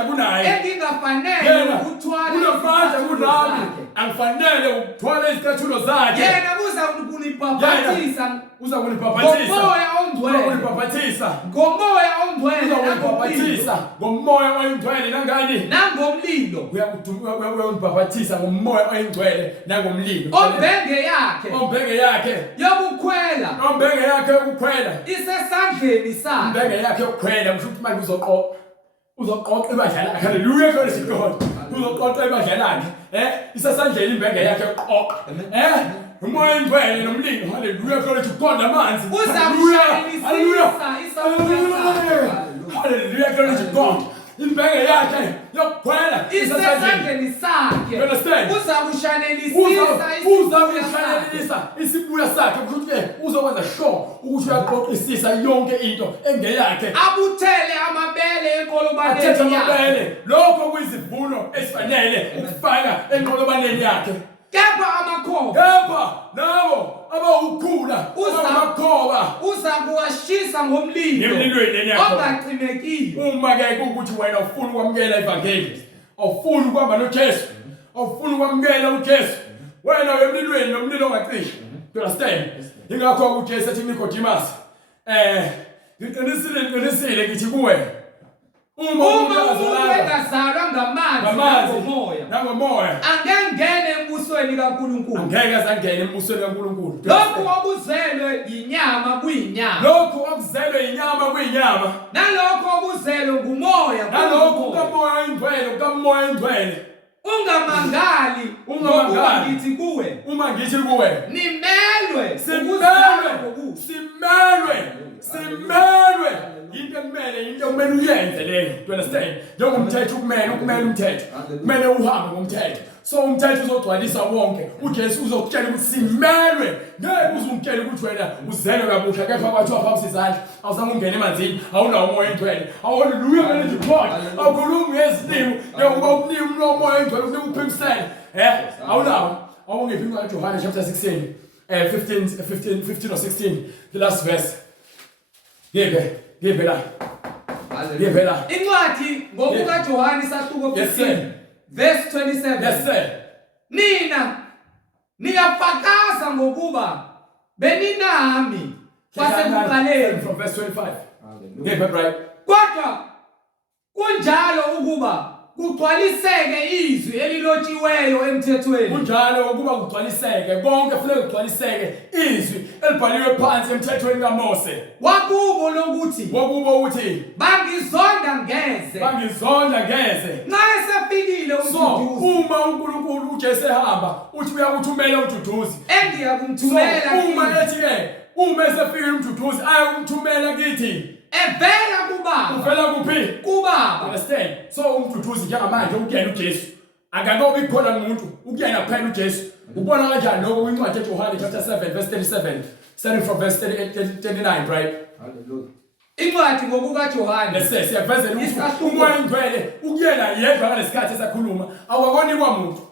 kunaye. Engingafanele ukuthwala. Unamandla kunami. Angifanele ukuthwala izicathulo zakhe. Yena uza kunibhaphathisa. Uza kunibhaphathisa. Ngomoya ongcwele. Kunibhaphathisa. Ngomoya ongcwele. Uza kunibhaphathisa. Ngomoya oyingcwele nangani? Nangomlilo. Uyanibhaphathisa ngomoya oyingcwele nangomlilo. Ombenge yakhe yokukhwela. Ombenge yakhe yokukhwela. Isesandleni sakhe. Ombenge yakhe yokukhwela kusho ukuthi manje uzoqoqa ibadla lakhe. Hallelujah, glory to God. Uzoqoqa ibadla lakhe. Isesandleni imbenge yakhe yokuqoqa. Umoya ingcwele nomlilo. Hallelujah, glory to God namanzi. Hallelujah. Hallelujah, glory to God. Imbenge yakhe yokukhwela isesandleni sakhe. Uzakushanelisa isibuya sakhe ukuthi uzokwenza sure ukuthi uyaqoqisisa yonke into engeyakhe. Abuthele amabele enqolobaneni yakhe. Athethe amabele lokho kuyizivuno esifanele ukufaka enqolobaneni yakhe. Kepha nawo abawukhula amakhoba uza kuwashisa ngomlilo ongacimekiyo. Uma ke ukuthi wena ufuna ukwamukela ivangeli, awufuni ukuhamba noJesu, awufuni ukwamukela uJesu, wena uyemlilweni nomlilo ongacishi. You understand? Ingakho uJesu ethi Nicodemus, ngiqinisile ngithi kuwe, uma ungazalwa ngamanzi nangomoya angengene embusweni kaNkulunkulu. Angeke azangene embusweni kaNkulunkulu. Lokhu okuzelwe yinyama kuyinyama. Nalokho okuzelwe ngumoya. Nalokho kamoya ingcwele. Ungamangali. Uma ngithi kuwe. Nimelwe. Simelwe. Into kumele uyenze leyo. You understand? Njengomthetho kumele umthetho. Kumele uhambe ngomthetho. So umthetho uzogcwalisa wonke. UJesu uzokutshela ukuthi simelwe. Ngeke uzungitshela ukuthi wena uzelwe kabusha kepha kwathiwa phambi izandla. Awuzange ungene emanzini, awunawo umoya engcwele. Hallelujah, glory to God. Awukhulumi ngezilimi, njengoba ukulima umoya engcwele unika uphimisele. Awunawo. Awungephi incwadi kaJohane chapter 16, 15 or 16, the last verse. Give la. Incwadi ngokuka Johane isahluko 15 verse 27. Yes sir. Nina niyafakaza ngokuba beninami kwasekuqaleni. From verse 25. Hallelujah. Right. Kodwa kunjalo ukuba kugcwaliseke izwi elilotshiweyo emthethweni. Kunjalo ukuba kugcwaliseke konke kufanele kugcwaliseke izwi elibhaliwe phansi emthethweni kaMose. Wakubo ukuthi bangizonda ngeze. Nxa esefikile umduduzi. Uma uNkulunkulu uJesu ehamba uthi uyakuthumela umduduzi. Engiyakumthumela. Uma ethi-ke uma esefika umduduzi ayakumthumela kithi. evela kubaba. Uvela kuphi? Kubaba. Understand? So umduduzi njengamanje ukuyena uJesu. Akakobi khona umuntu ukuyena kuphela uJesu. Ubona kanjani lokho kwincwadi kaJohane chapter 7 verse 37 starting from verse 39, right? Hallelujah. Incwadi ngokuka Johane. Let's siyavezela ukuthi umoya oyingcwele ukuyena yedwa ngalesikhathi esakhuluma awakoni kwamuntu.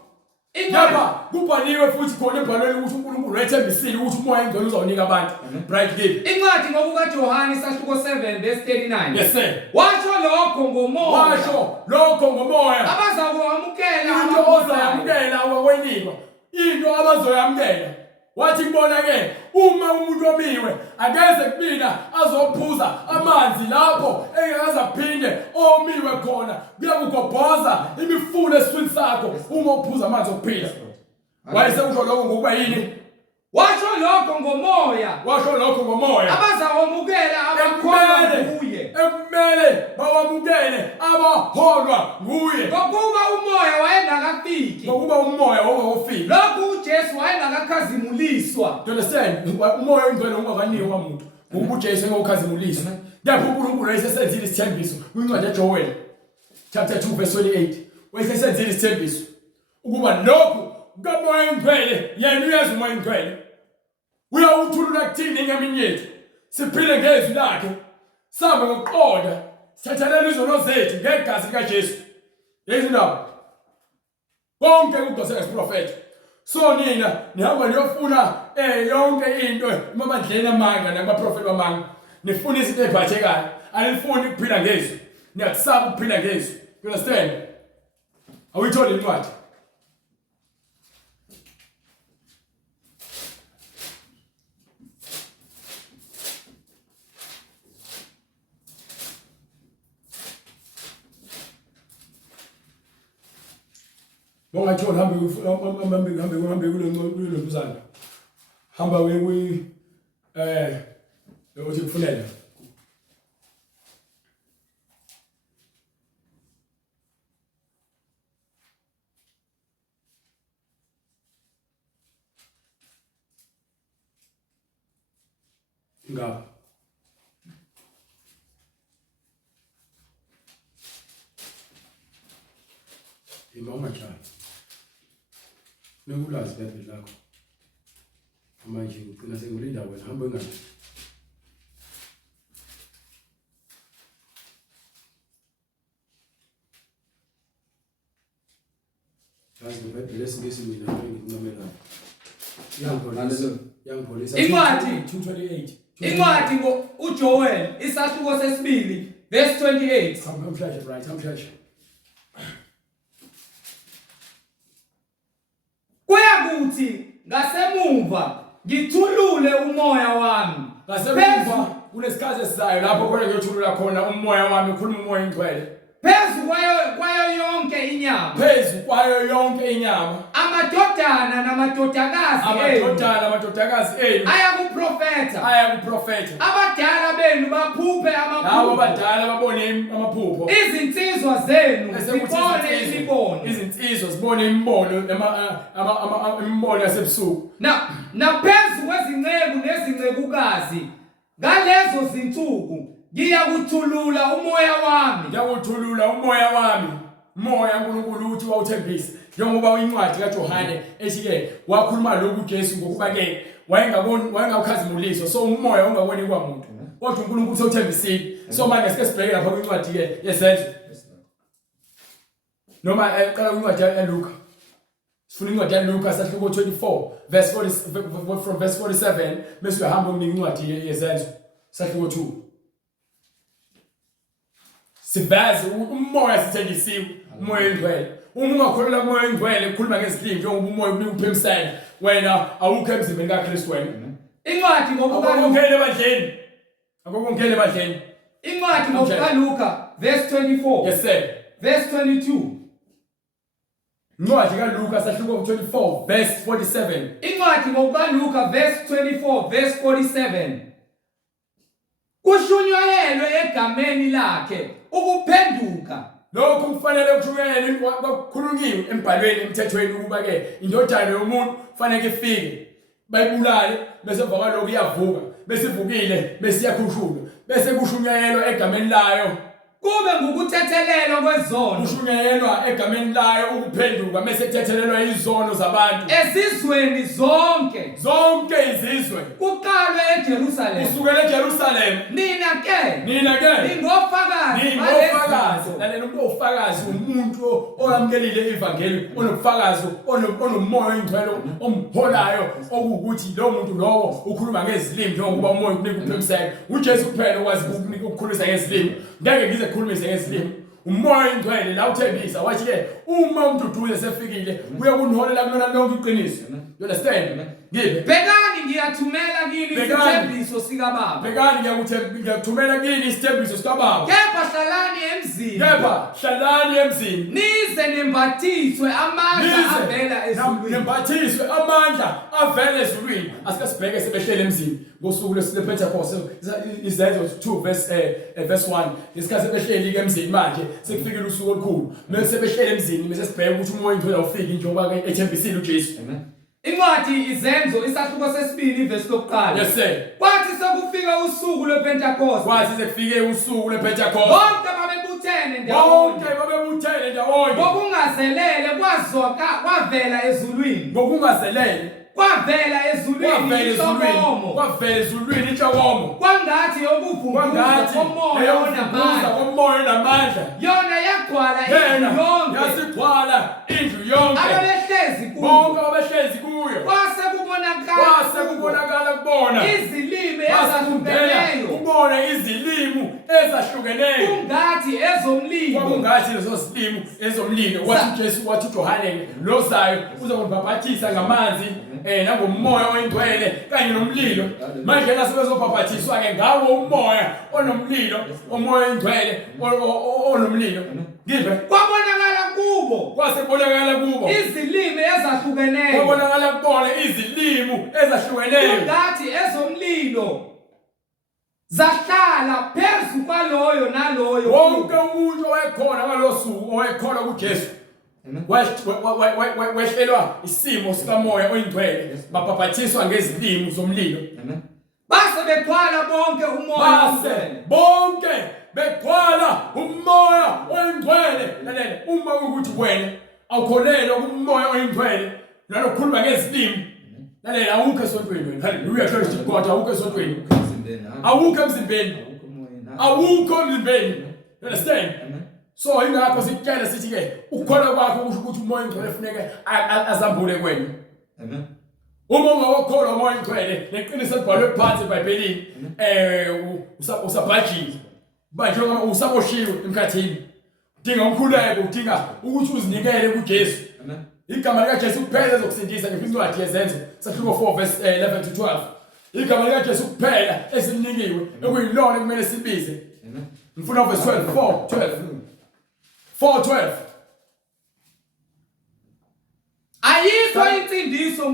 Lapha kubhaliwe futhi khona ebhalweni ukuthi uNkulunkulu wethembisile ukuthi umoya oyingcwele uzawunika abantu. Right give. Incwadi ngokuka Johane isahluko 7 verse 39. Yes sir. Washo lokho ngomoya. Washo lokho ngomoya. Abazakwamukela into ozoyamukela awakwenikwa. Into abazoyamukela. Wathi kubona ke uma umuntu omiwe akeze kubina azophuza amanzi lapho engakaza kuphinde omiwe khona kuyakugobhoza imifula eswini sakho uma uphuza amanzi okuphila. Wayesekusho lokho ngokuba yini? Washo lokho ngomoya. Washo lokho ngomoya. Abazawamukela abakholwa kuye. Ekumele bawamukele abaholwa nguye. Ngokuba umoya wayengakafiki. Ngokuba umoya owawufiki. Lokhu uJesu wayengakakhazimuliswa. Do you understand? Umoya oyingcwele ungakaniwa kwamuntu. Ngokuba uJesu engokhazimuliswa. Lapho uNkulunkulu wayesenzile isithembiso kwincwadi kaJoel chapter 2 verse 28. Wayesenzile isithembiso ukuba lokhu kamoya oyingcwele yena uyazi umoya oyingcwele. Uyawuthulula kuthini enyameni yethu. Siphile ngezwi lakhe. Sabe ngokuqonda. Sithathelele izono zethu ngegazi likaJesu. Yezindaba. Konke ukudoseka isiprofeti. So nina nihamba niyofuna yonke into emabandleni amanga nakubaprofeti bamanga. Nifuna izinto eziphathekayo. Anifuni ukuphila ngezwi. Niyakusaba ukuphila ngezwi. You understand? Awuyitholi incwadi. Bongatholi hambe kule nkuzana. Hamba uthi kufunela. Ngapha. Imama njani? Nekulazi iBhayibheli lakho. Manje ugcina sengilinda wena hamba ngaphi? Yazi iBhayibheli lesingisi mina ngincamela. Yangipholisa. Incwadi 228. Incwadi uJoel isahluko sesibili verse 28. Hamshashe right, hamshashe. Kuyakuthi ngasemuva ngithulule umoya wami. Ngasemuva kunesikhathi esizayo lapho khona ngiyothulula khona umoya wami ukhuluma umoya oyingcwele. Phezu kwayo yonke inyama. Phezu kwayo yonke inyama. Amadodana namadodakazi enu. Ayakuprofetha. Abadala benu baphuphe amaphupho. Labo abadala babone amaphupho. Izinsizwa zenu zibone imibono. Izinsizwa zibone imibono imibono yasebusuku. Naphezu kwezinceku nezincekukazi ngalezo zinsuku ngiyakuthulula umoya wami. Ngiyakuthulula umoya wami. Moya kaNkulunkulu uthi wawuthembisa. Njengoba incwadi kaJohane ethi-ke wakhuluma lokhu uJesu ngokuba-ke wayengawukhazimuliswa. So umoya ungaboni kwamuntu. Kodwa uNkulunkulu sewuthembisile. So manje sike sibheke lapha kwincwadi-ke yezenzo. Noma qala kwincwadi yaLuka. Sifuna incwadi yaLuka sahluko 24 verse 40 from verse 47 bese uyahamba umnika incwadi yezenzo sahluko 2. Sibazi umoya sithengisiwe umoya oyingcwele. Uma ungakholelwa kumoya oyingcwele ukhuluma ngezilimi njengoba umoya unika uphemsana wena awukho emzimbeni kaKristu wena. Incwadi ngokungena ebandleni. Akukungena ebandleni. Incwadi ngokukaLuka verse 24. Yes sir. Verse 22. Incwadi kaLuka sahluko 24 verse 47. Incwadi ngokukaLuka verse 24 verse 47. Kushunyayelwe egameni lakhe ukuphenduka. Lokho kufanele kushunyayelwe kwakhulunyiwe embhalweni emthethweni ukuba-ke indodana yomuntu kufanele ifike bayibulale bese emva kwalokho iyavuka besivukile besiyakhushulwa bese kushunyayelwa egameni layo kube ngukuthethelelwa kwezono kushunyayelwa egameni layo ukuphenduka bese kuthethelelwa izono zabantu ezizweni zonke izizwe kuqalwe eJerusalem kusukela eJerusalem nina ke ngofakazi balezi lalela umuntu ofakazi umuntu oyamkelile ivangeli onobufakazi onomoya oyingcwele omholayo okuwukuthi lo muntu lowo ukhuluma ngezilimi njengoba umoya ukunika uphemisela uJesu kuphela okwazi ukukhulisa ngezilimi ngeke ngize khulumise ngezilimi umoya oyingcwele la uthembisa wathi ke uma umduduze sefikile uya kuniholela kulona lonke iqiniso you understand ngibe bhekani ngiyathumela kini isithembiso sikaBaba bhekani ngiyakuthumela kini isithembiso sikaBaba kepha hlalani emzini nize nembathiswe amandla avela ezulwini asike sibheke sebehlele emzini ngosuku lwePentecost izenzo 2 verse 1 isikhathi sebehleli ke emzini manje sekufikile usuku olukhulu mase sebehlele emzini bese sibheke ukuthi umoya ingcwele awufiki njengoba ke ethembisile uJesu incwadi izenzo isahluko sesibili ivesi lokuqala yes sir kwathi sekufika usuku lwePentecost bonke babebuthene ndawonye ngokungazelele kwavela ezulwini inhlokomo kwangathi yokuvunguza komoya onamandla yona yagcwala indlu yonke ababehlezi kuyo kwase kubonakala kubona izilimi ezahlukeneyo kungathi lezo zilimi ezomlilo wathi Jesu wathi uJohane lozayo uzokubhaphathisa ngamanzi nangomoya oyingcwele kanye nomlilo manje nasebezobhaphathiswa ke ngawo umoya onomlilo omoya oyingcwele onomlilo ngibe kwabonakala kubo izilimi ezahlukeneyo ngathi ezomlilo zahlala phezu kwaloyo naloyo wonke umuntu owayekhona ngalosuku owayekholwa kuJesu wehlelwa isimo sikamoya oyingcwele babhaphathiswa ngezilimi zomlilo base begcwala umoya oyingcwele lalela uma ukuthi wena awukholelwa kumoya oyingcwele nalokukhuluma ngezilimi lalela awukho esontweni wena haleluya glory to God awukho esontweni awukho emzimbeni you understand so ingakho sikutshela sithi ke ukukholwa kwakho kusho ukuthi umoya oyingcwele kufanele azambule kwena amen uma ungakholwa umoya oyingcwele leqiniso libhalwe phansi eBhayibhelini usabhajile manje usaboshiwe emkhathini udinga umkhuleko udinga ukuthi uzinikele kuJesu amen igama likaJesu kuphela ezokusindisa ngencwadi yezenzo sahluko 4 verse 11 to 12 igama likaJesu kuphela esilinikiwe ekuyilona kumele sibize amen mfuna verse 4:12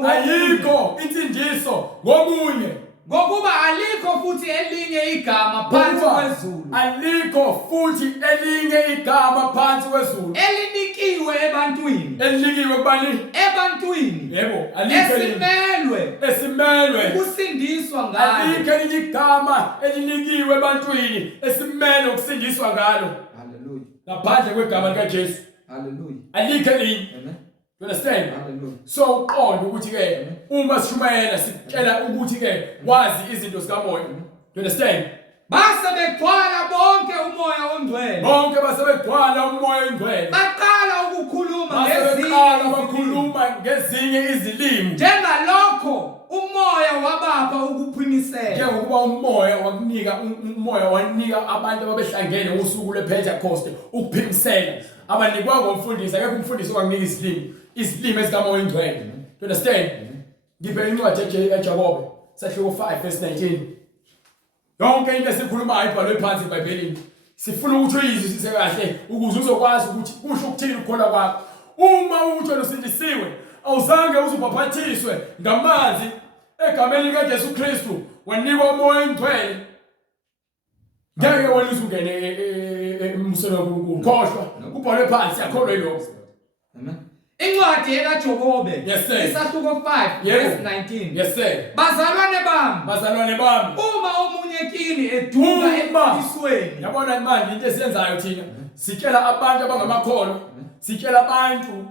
ayikho insindiso ngomunye ngokuba alikho futhi elinye igama phansi kwezulu elinikiwe ebantwini yebo esimelwe ukusindiswa ngalo alikho elinye igama elinikiwe ebantwini esimelwe ukusindiswa ngalo haleluya ngaphandle kwegama likaJesu haleluya alikho elinye amen you understand haleluya so uqonda ukuthi ke uma sishumayela sikutshela ukuthi ke wazi izinto zikamoya you understand base begcwala bonke umoya ongcwele baqala ukukhuluma ngezinye izilimi njengalokho umoya wabapha ukuphimisela njengokuba umoya wanika abantu ababehlangene ngosuku lwePentecost ukuphimisela abanikwa ngomfundisi akekho umfundisi owakunika izilimi ezikamoya oyingcwele you understand ngiphe incwadi eJakobe sahluko 5 verse 19 yonke into esikhulumayo ibhalwe phansi eBhayibhelini sifuna ukuthi uyizwisise kahle ukuze uzokwazi ukuthi kusho ukuthini ukukholwa kwakho uma uthi usindisiwe awuzange uzubhaphathiswe ngamanzi egameni likaJesu Kristu wanikwa umoya oyingcwele ngeke wena uzungene emuseni kaNkulunkulu khohlwa kubhalwe phansi yakholwa yilokho amen Incwadi ekaJobe Yes, sir. isahluko 5 Yebo. verse 19. Yes sir. Bazalwane bami, Bazalwane bami. uma omunye kini eduka emfundisweni, Yabona manje into esiyenzayo thina sitshela abantu abangamakholwa, sitshela abantu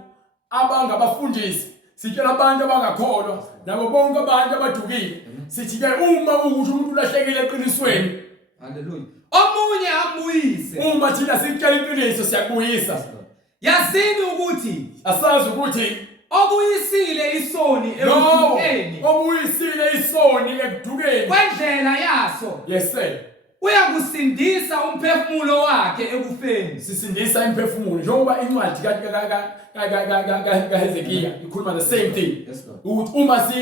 abangabafundisi, sitshela abantu abangakholwa nabo bonke abantu abadukile. Sithi ke uma ukuthi umuntu ulahlekile eqinisweni, haleluya, omunye ambuyise. uma thina sitshela iqiniso siyakubuyisa. Yazini ukuthi Asazi ukuthi obuyisile isoni ekudukeni obuyisile isoni ekudukeni kwendlela yaso yes sir uyakusindisa umphefumulo wakhe ekufeni. sisindisa imphefumulo njengoba incwadi kaHezekiya ikhuluma the same thing ukuthi uma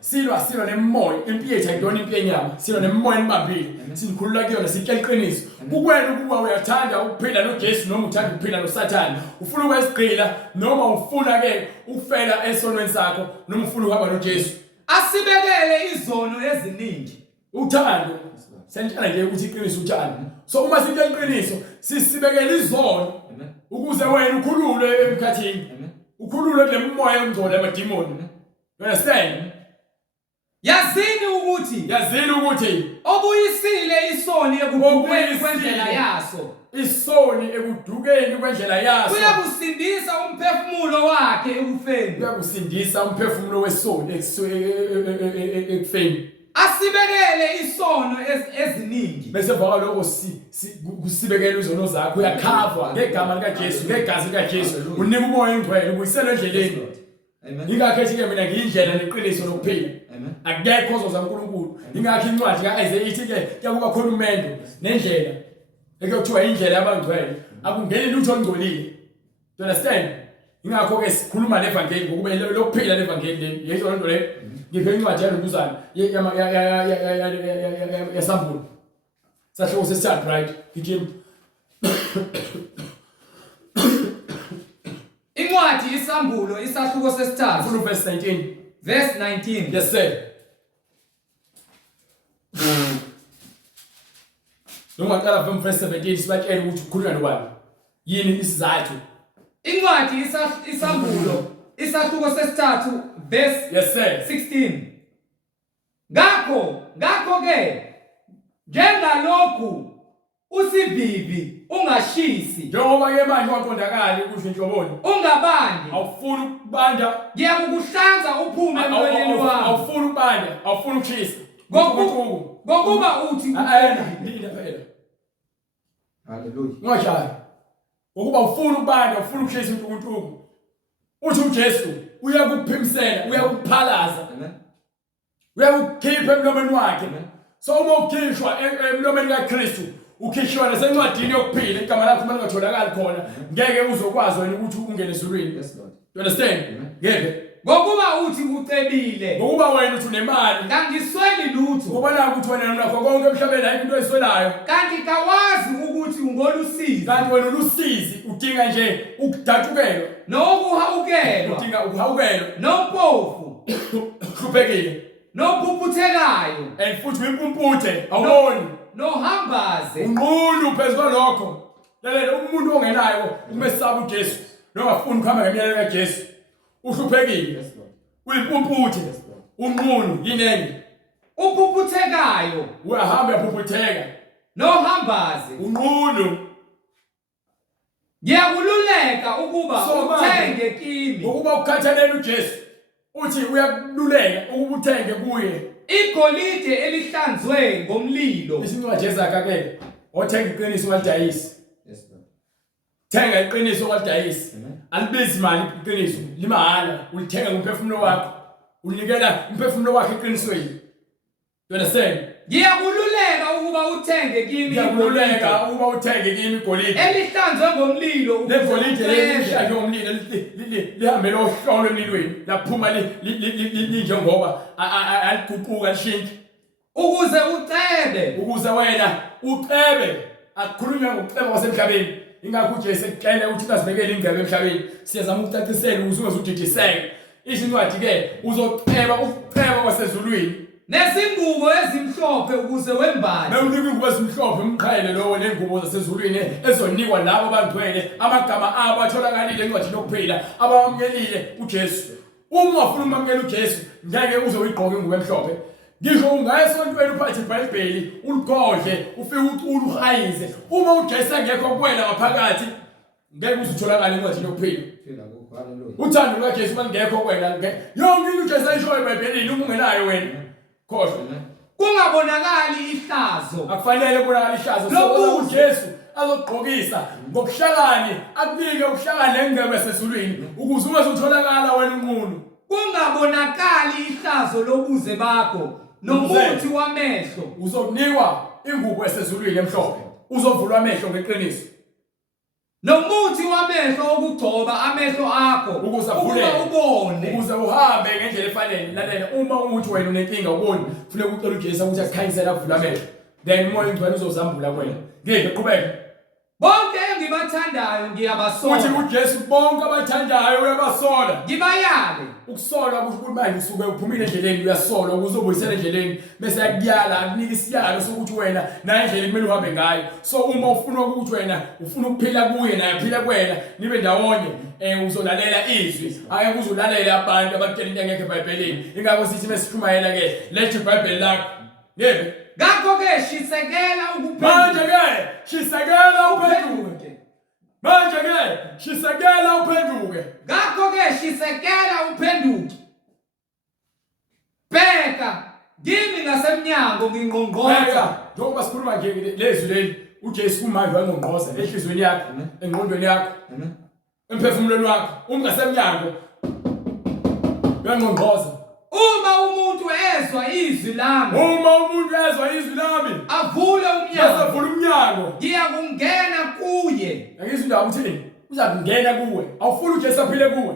silwa nemoya impi yethu ayidona impi yenyama, silwa nemoya emabili sinikhulula kuyona sitshela iqiniso. Kukwena ukuba uyathanda ukuphila noJesu noma uthanda ukuphila noSathane, ufuna ukwesigqila noma ufuna ke ukufela esonweni sakho noma ufuna ukuhamba noJesu. Asibekele izono eziningi Uthando sentshela nje ukuthi iqiniso uthando. So uma sitshela iqiniso sisibekele izono ukuze wena ukhulule emkhathini, ukhulule kule moya emngcwele amadimoni. You understand? Yazini ukuthi obuyisile isoni ekudukeni kwendlela yaso isoni ekudukeni kwendlela yaso uyakusindisa umphefumulo wakhe ekufeni. Uyakusindisa umphefumulo wesoni ekufeni. Asibekele isono eziningi Bese vaka lokho kusibekela izono zakho, uyakhava ngegama likaJesu, ngegazi likaJesu, unika umoya engcwele ubuyisela endleleni. Amen. Ingakho ke mina ngiyindlela neqiniso lokuphila. Akekho ozozama uNkulunkulu. Ingakho incwadi kaIsaiah ithi ke kuyakuba khona umendo nendlela ekuthiwa indlela yabangcwele, akungeni lutho ongcolile. You understand? Ingakho ke sikhuluma nevangeli ngokuba lokuphila nevangeli yezo nto le. Ngiphe incwadi yalokuzana yasambulo. Sahluko sesithathu right? Ngijim. Incwadi isambulo isahluko sesithathu Full verse 19. verse 19. Yes sir. Noma qala from verse 17 sibatshela ukuthi ukhuluma nobani. Yini isizathu? Incwadi isambulo isahluko sesithathu verse Yes sir. 16. Ngakho ke njengalokhu usivivi ungashisi, Njengoba ke manje waqondakala ukuthi inhloboni. ungabandi, Awufuni ukubanda, ngiyakukuhlanza uphume emlonyeni wami. awufuni ukubanda, awufuni ukushisa. Ngokuba uthi Linda phela. haleluya. Ngashaya. Ngokuba ufuna ukubanda, ufuna ukushisa uNkulunkulu. Uthi uJesu uyakuphimisela, uyakuphalaza. Amen. Uyakukhipha emlomeni wakhe. So uma ukhishwa emlomeni kaKristu, ukhishwa nasencwadini yokuphila, igama lakho uma lingatholakali khona, ngeke uzokwazi wena ukuthi ungene ezulwini. Yes Lord. You understand? Ngeke. Ngokuba uthi ucebile, Ngokuba wena uthi unemali, kangisweli lutho, ngoba nakho uthi wena unakho konke emhlabeni ayikho into eswelayo. kanti kawazi ukuthi ungolusizi Kanti wena ulusizi udinga nje ukudatukelwa, nokuhawukelwa udinga ukuhawukelwa, nompofu hluphekile, nophuphuthekayo and futhi uyimpumputhe awuboni. nohambaze. Unqunu phezulu lokho. Lalela umuntu ongenayo umesaba uJesu, nongafuni ukuhamba ngemiyalelo kaJesu. Uhluphekile. Yes Lord. Uyimpumputhe. Unqunu yinene. Uphuphuthekayo Uyahamba yaphuphetheka. nohambaze. Unqunu. Ngiyakululeka ukuba uthenge kimi Ngokuba ukhathalele uJesu. Uthi uyakululeka ukuba uthenge kuye igolide elihlanzwe ngomlilo. isincwadi ezakha ke othenga iqiniso walidayisi. Yes Lord. Thenga iqiniso walidayisi. Amen. Alibizi imali iqiniso, limahala, ulithenga ngomphefumulo wakho. Unikela umphefumulo wakho eqinisweni. You understand? Ngiyakululeka ukuba uthenge kimi Ngiyakululeka ukuba uthenge kimi igolide. elihlanzwe ngomlilo. Le golide lelishaya ngomlilo lihambe lohlolo emlilweni laphuma linjengoba aliguquka lishintshe Ukuze ucebe ukuze wena ucebe. Akukhulunywa ngokuceba kwasemhlabeni. Ingakho uJesu ekuxela ukuthi ungasibekeli ingcebo emhlabeni. Siyazama ukucacisela ukuze ungazudidiseka. Izincwadi ke uzoceba ukuceba kwasezulwini. nezingubo ezimhlophe ukuze wembathe. Mewunika ingubo ezimhlophe umqhele lowo nengubo zasezulwini ezonikwa labo abangcwele amagama abo atholakalile encwadini yokuphila abamkelile uJesu. Uma ufuna ukumamkela uJesu ngeke uze uyigqoke ingubo emhlophe. Ngisho ungayesontweni uphathe iBhayibheli uligodle ufike uluhayize. Uma uJesu engekho kuwena ngaphakathi ngeke uzutholakala encwadini yokuphila. Uthando lukaJesu mangekho kuwena yonke into uJesu ayishoyo eBhayibhelini uma ungenayo wena khohlwa. Kungabonakali ihlazo. Akufanele kubonakala ihlazo sokuba uJesu azogqokisa ngokuhlakani akunike ukuhlakana engcebo yasezulwini ukuze ungazutholakala wena unqunu. Kungabonakali ihlazo lobuze bakho nomuthi wamehlo. Uzokunikwa ingubo yasezulwini emhlophe. Uzovulwa amehlo ngeqiniso. Nomuthi wamehlo okugcoba amehlo akho ukuze ubone. Ukuze uhambe ngendlela efanele. Lalela uma umuthi wena unenkinga uboni kufanele ucela uJesu ukuthi akukhanyisele avule amehlo. Then umoya ingcwele uzozambula kuwena. Ngeke qhubeka. Bonke engibathandayo ngiyabasola. Uthi uJesu bonke abathandayo uyabasola. Ngibayale. Ukusola ukuthi manje usuke uphumile endleleni uyasola ukuze ubuyisele endleleni bese yakuyala akunika isiyalo sokuthi wena nayo indlela kumele uhambe ngayo. So uma ufuna ukuthi wena ufuna ukuphila kuye naye aphila kuwena nibe ndawonye uzolalela izwi ayeke uzolalela abantu abakutshela into engekho eBhayibhelini. Ingakho sithi mesixhumayela ke lethe iBhayibheli lakho. Yebo. Ngakho ke shisekela ukuphenduka. Manje ke shisekela uphenduke. Manje ke shisekela uphenduke. Ngakho ke shisekela uphenduke. Bheka kimi ngasemnyango ngingqongqotha. Njengoba sikhuluma nje lezwi leli uJesu kumanje wangqongqoza enhlizweni yakho engqondweni yakho emphefumulweni wakho ungasemnyango uyangqongqoza. Uma umuntu ezwa izwi lami avule umnyango ngiyakungena kuye. Ngizwe indaba uthini uzakungena kuwe awufuni uJesu aphile kuwe.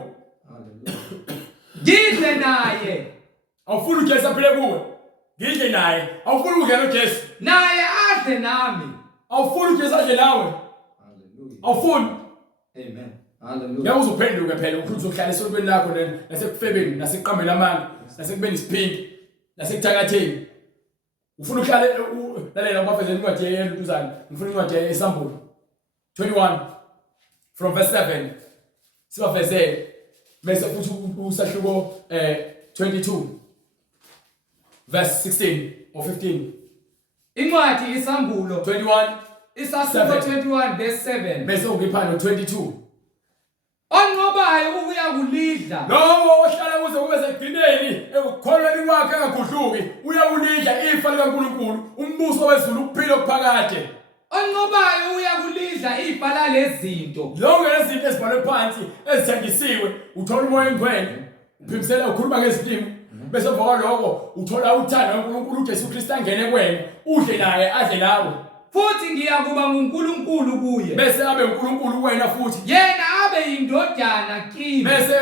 Ngidle naye awufuni uJesu aphile kuwe. Ngidle naye awufuni ukungena uJesu naye adle nami awufuni uJesu adle nawe. Hallelujah. Awufuni. Amen. Hallelujah. Ngeke uzophenduka phela ukuthi uzohlala esontweni lakho nasekufebeni nasekuqambeni amanga nasekubeni isiphingi nasekuthakatheni. Ufuna uhlale lalela ubafezela incwadi yelutuzana ngifuna incwadi yesambulo 21 from verse 7 sibafezele bese futhi usahluko 22 verse 16 or 15. Incwadi isambulo 21 isahluko 21 verse 7 bese ungiphana 22. Onqobayo ukuya kulidla Lowo ohlala kuze kube segcineni ekukholweni kwakhe engaguhluki uyawulidla ifa likaNkulunkulu umbuso wezulu ukuphila okuphakade. Onqobayo uya kulidla ifa lalezinto. Zonke lezinto ezibhalwe phansi ezithengisiwe uthola umoya engcwele uphimisela ukhuluma ngezilimi bese emva kwalokho uthola uthando kaNkulunkulu uJesu Kristu angene kuwena udle naye adle nawe. Futhi ngiyakuba nguNkulunkulu kuye bese abe uNkulunkulu kuwena futhi yena abe indodana kimi. bese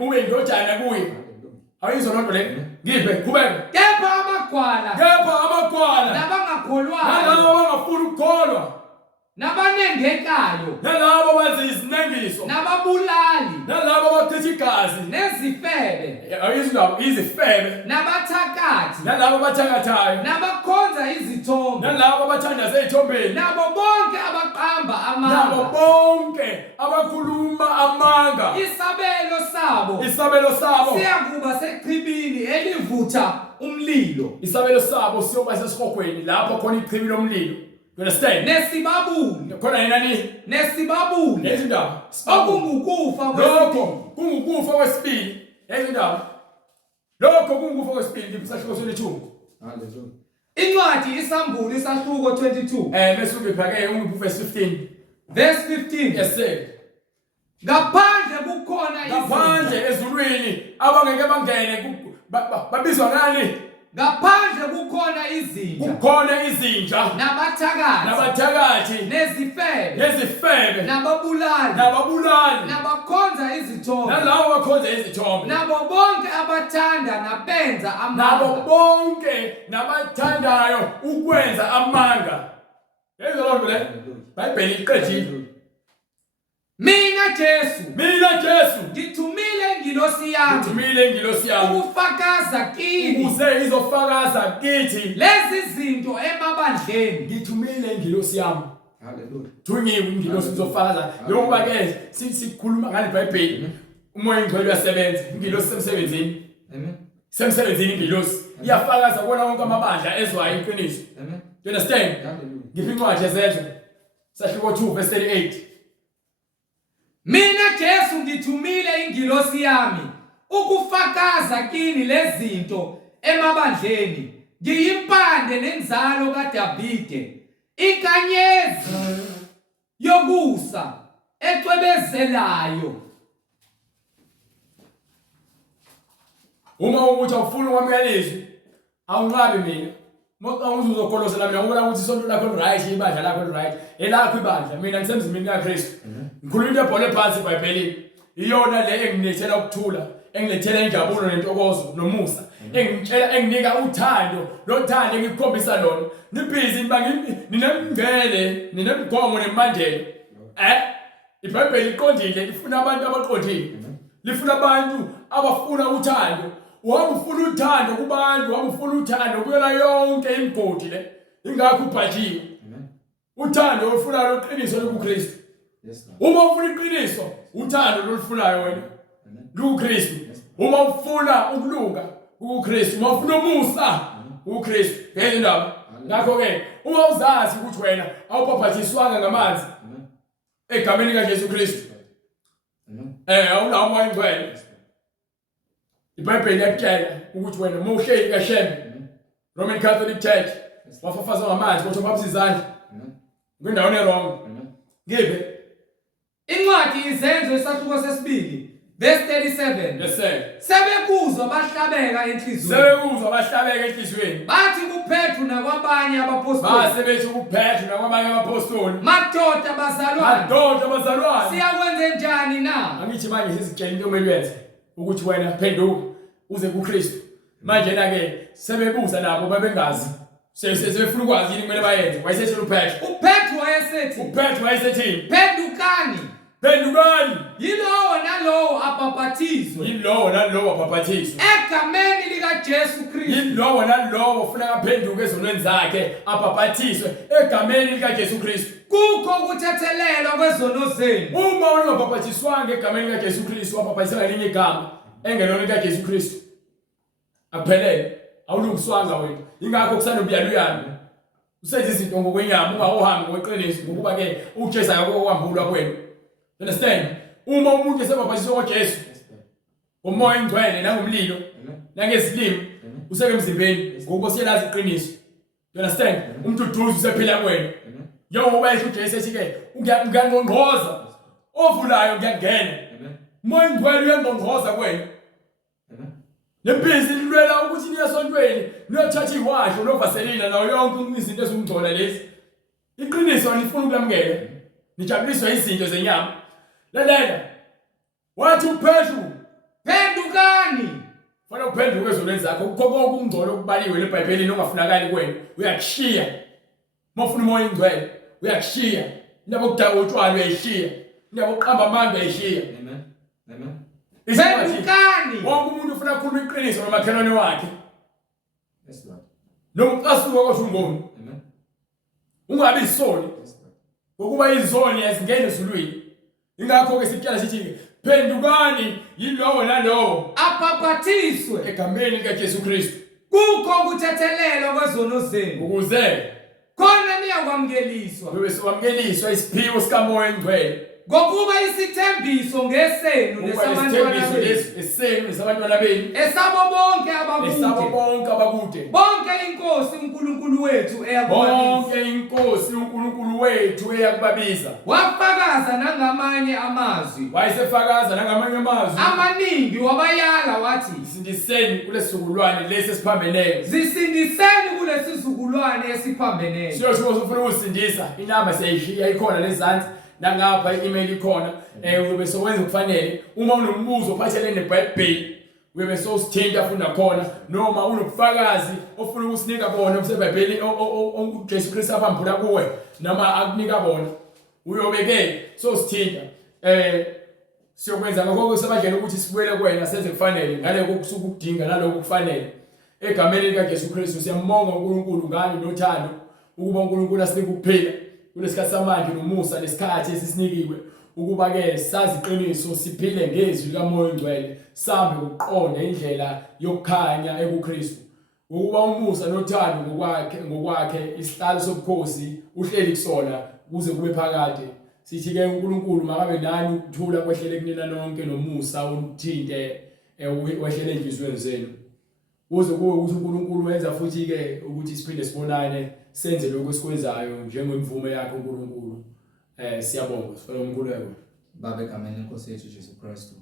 ube indodana kuye. Ayizwa lonto le ngiphe qhubeka. Kepha amagwala nabangakholwayo nalabo abangafuni ukukholwa nabanengekayo nalabo abazi izinengiso nababulali nalabo abachitha igazi nezifebe ayizwa izifebe nabathakathi nalabo abathakathayo nabakhonza izithombe nalabo abathandaza ezithombeni nabo bonke abaqamba nabo amanga bonke abakhuluma amanga. isabelo sabo siyakuba sechibini elivutha umlilo. Isabelo sabo siyoba sesihogweni lapho khona ichibi lomlilo. You understand? Nesibabule khona yena ni nesibabule ezindaba okungukufa lokho kungukufa kwesibili ezindaba lokho kungukufa kwesibili isahluko 22. Hallelujah. Incwadi isambulo isahluko 22 bese ungiphake ungiphu verse 15 verse 15. yes sir. Ngaphandle kukhona ngaphandle ezulwini abangeke bangene babizwa ngani? Ngaphandle kukhona izinja nabathakathi nezifebe nababulali nabakhonza izithombe nalabo bakhonza izithombe nabo bonke abathanda nabenza amanga nabo bonke nabathandayo ukwenza amanga. Yezwa lonto le Bhayibheli iqedile Mina Jesu ngithumile ingilosi yami ukufakaza kini ukuze izofakaza kithi lezi zinto emabandleni. ngithumile ingilosi yami. Hallelujah. Thunyiwe ingilosi izofakaza. Njengoba ke sikhuluma ngale Bhayibheli, umoya oyingcwele uyasebenza, ingilosi semsebenzini. Amen. Semsebenzini ingilosi iyafakaza kuona wonke amabandla ezwayo iqiniso. Amen. You understand? Hallelujah. Ngiphi incwadi yezenzo sahluko 2 verse 38. Mina Jesu ngithumile ingilosi yami ukufakaza kini lezi zinto emabandleni. Ngiyimpande nenzalo kaDavide, inkanyezi yokusa ecwebezelayo. Uma ukuthi awufuna ukwamkelizwi awunqabi mina. Mawuthi uzokholosela mina ngibona ukuthi isonto lakho right, ibandla lakho right. Elakho ibandla mina ngisemzimini kaKristu. Ngikhuluma into ebhole phansi eBhayibhelini. Iyona le engilethela ukuthula, engilethela injabulo nentokozo nomusa. Enginika uthando, lothando engikukhombisa lona. Nibhizi ninemngcele, ninemgomo nemandela. iBhayibheli iqondile, lifuna abantu abaqondile. Lifuna abantu abafuna uthando. Uhamba ufuna uthando kubantu, uhamba ufuna uthando kuyona yonke imigodi le. Ingakho ubhajiwe. Uthando olufuna loqiniso lokuKristu. Uma ufuna iqiniso, uthando lolufunayo wena luKristu. Uma ufuna ukulunga kuKristu, uma ufuna umusa kuKristu. Ngeke indaba. Ngakho ke uma uzazi ukuthi wena awubhaphathiswanga ngamanzi egameni kaJesu Kristu. Awunawo umoya oyingcwele. iBhayibheli yakutshela ukuthi wena uma uhleli kaShem, Roman Catholic Church, wafafaza ngamanzi kodwa ubapha izandla. Kwindawo wrong. Ngiphe Incwadi izenzo esahluko sesibili verse 37. Yes sir. Sebekuzwa bahlabeka enhliziyweni. Sebekuzwa bahlabeka enhliziyweni. Bathi kuPetru nakwabanye abapostoli. Basebethi kuPetru nakwabanye abapostoli. Madoda bazalwane. Madoda bazalwane. Siyakwenza njani na? Angithi manje sizitshela into okumele uyenze ukuthi wena phenduka uze kuKristu. Manje na ke sebebuza nabo babengazi. Sebefuna ukwazi yini kumele bayenze. Wayesethela uPetru. uPetru wayesethi pendukani. Yilowo nalowo abhaphathizwe. Yilowo nalowo abhaphathizwe egameni likaJesu Kristu. Yilowo nalowo ufuna kaphenduke ezonweni zakhe abhaphathiswe egameni likaJesu Kristu. Kukho ukuthethelelwa kwezono zenu. Uma ungabhaphathiswanga egameni likaJesu Kristu, wabhaphathiswa ngelinye igama engelona likaJesu Kristu, akuphelele awulungiswanga wena. Ingakho kusanobuyaluyana. Usenza izinto ngokwenyama, ungahohambi ngokweqiniso, ngokuba ke uJesu akakwambulwa kwenu. Understand? Uma umuntu esebhaphathiswa ngoJesu, umoya oyingcwele nangomlilo, nangezilimo, useke emzimbeni, ngoba siyalazi iqiniso. You understand? Umuntu uduze usephila kwena. Njengoba yesho uJesu ethi ke, ngiyangqongqoza, ovulayo ngiyangena. Umoya oyingcwele uyangqongqoza kwena. Nebhizi lilwela ukuthi niye esontweni, niyothatha ihwasho novaselina nayo yonke izinto ezingcola lezi. Iqiniso lifuna ukulamukela. Nijabuliswa izinto zenyama. Lalela. Wathi uPetru, pendukani. Fana uphenduke ezonweni zakho. Kukho konke ukungcola okubaliwe eBhayibhelini ongafunakali kuwena, uyakushiya. Mawufuna umoya oyingcwele, uyakushiya. Indaba okudaka utshwala uyayishiya. Indaba oqamba amanga uyayishiya. Amen. Pendukani. Wonke umuntu ufuna ukukhuluma iqiniso nomakhelwane wakhe. Yes Lord. Nomqasuka kodwa ungoni. Amen. Ungabi isoni. Ngokuba izoni azingene ezulwini. Ingakho ke sitshela sithi pendukani yilowo nalowo abhaphathiswe egameni likaJesu Kristu. Kukho ukuthethelelwa kwezono zenu. Ukuze khona niyakwamukeliswa. Bebe sikwamkeliswa isiphiwo sikamoya oyingcwele. Ngokuba isithembiso ngesenu nesabantwana benu. Esabo bonke abakude. Bonke inkosi uNkulunkulu wethu eyakubabiza. Wafakaza nangamanye amazwi. Wayesefakaza nangamanye amazwi. Amaningi wabayala wathi, zisindiseni kulesizukulwane lesi esiphambeneyo. Zisindiseni kulesizukulwane esiphambeneyo. Siyosho ufuna ukusindisa. Inamba siyayishiya ikhona lezansi. Nangapha i-email ikhona. Uyobe sowenza ukufanele. Uma unombuzo ophathelene neBhayibheli, uyobe sosithinta funa khona. Noma unobufakazi ofuna ukusinika bona kuseBhayibhelini uJesu Kristu aphambula kuwe, noma akunika bona, uyobe ke sosithinta. siyokwenza ngakho sebandlela ukuthi sibuyele kuwena senze kufanele ngale kokusuka ukudinga naloko kufanele egameni likaJesu Kristu siyambonga uNkulunkulu ngani nothando ukuba uNkulunkulu asinike ukuphila kulesikhathi samanje nomusa lesikhathi esisinikiwe ukuba ke sazi iqiniso siphile ngezwi likaMoya oNgcwele sambe ukuqonda indlela yokukhanya ekuKristu ukuba umusa nothando ngokwakhe isihlalo sobukhosi uhleli kusona kuze kube phakade sithi ke uNkulunkulu makabe nani ukuthula kwehlele kunina lonke nomusa uthinte wehlele enhlizweni zenu kuze kube ukuthi uNkulunkulu wenza futhi ke ukuthi siphinde sibonane senze lokho esikwenzayo njengemvume yakhe uNkulunkulu siyabonga sifuna umkhuleko Baba egameni lenkosi yethu Jesu Kristu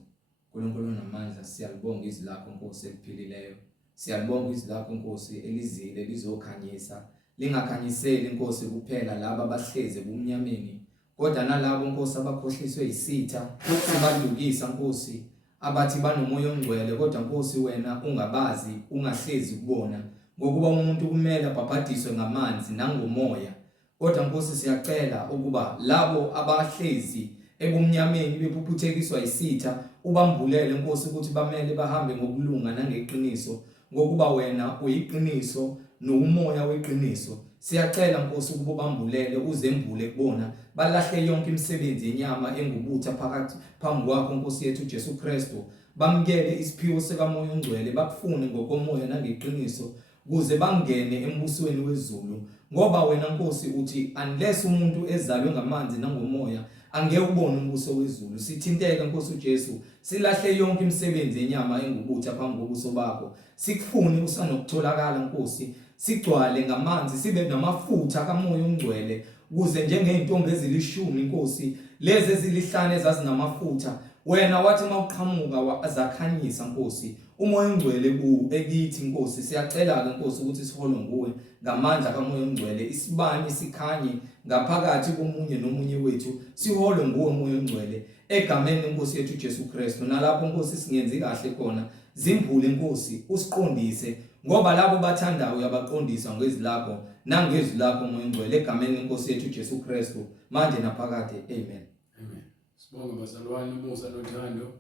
uNkulunkulu namandla siyalibonga izwi lakho Nkosi eliphilileyo siyalibonga izwi lakho Nkosi elizile lizokhanyisa lingakhanyiseli Nkosi kuphela laba abahleze ebumnyameni kodwa nalabo Nkosi abakhohliswe isitha sibadukisa Nkosi abathi banomoya ongcwele kodwa Nkosi wena ungabazi ungahlezi kubona ngokuba umuntu kumele abhabhadiswe ngamanzi nangomoya kodwa Nkosi siyacela ukuba labo abahlezi ebumnyameni bephuphethekiswa isitha ubambulele Nkosi ukuthi bamele bahambe ngokulunga nangeqiniso ngokuba wena uyiqiniso nomoya weqiniso siyacela Nkosi ukuba ubambulele uzembule kubona balahle yonke imisebenzi yenyama engubutha phakathi phambi kwakho Nkosi yethu Jesu Kristu bamkele isiphiwo sikaMoya oNgcwele bakufune ngokomoya nangeqiniso kuze bangene embusweni wezulu ngoba wena Nkosi uthi unless umuntu ezalwe ngamanzi nangomoya angeke ubone umbuso wezulu sithinteke Nkosi uJesu silahle yonke imisebenzi yenyama engubutha phambi kobuso bakho sikufune usanokutholakala Nkosi sigcwale ngamanzi sibe namafutha kaMoya oNgcwele kuze njengeintombi ezilishumi Nkosi lezi ezilihlane ezazinamafutha wena wathi mawuqhamuka azakhanyisa Nkosi uMoya oNgcwele ekithi Nkosi siyacela ke Nkosi ukuthi siholwe nguwe ngamandla kaMoya oNgcwele isibani sikhanye ngaphakathi komunye nomunye wethu siholwe nguwe Moya oNgcwele egameni lenkosi yethu Jesu Kristu nalapho Nkosi singenzi kahle khona zimbule Nkosi usiqondise ngoba labo bathandayo uyabaqondisa ngezwi lakho nangezwi lakho Moya oNgcwele egameni lenkosi yethu Jesu Kristu manje naphakade amen. Amen. Sibonga bazalwane umusa nothando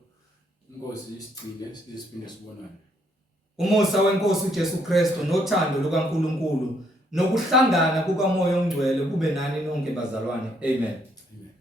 Inkosi isigcine siphinde sibonane. Umusa wenkosi uJesu Kristu nothando lukaNkulunkulu nokuhlangana kukaMoya oNgcwele kube nani nonke bazalwane amen. Amen.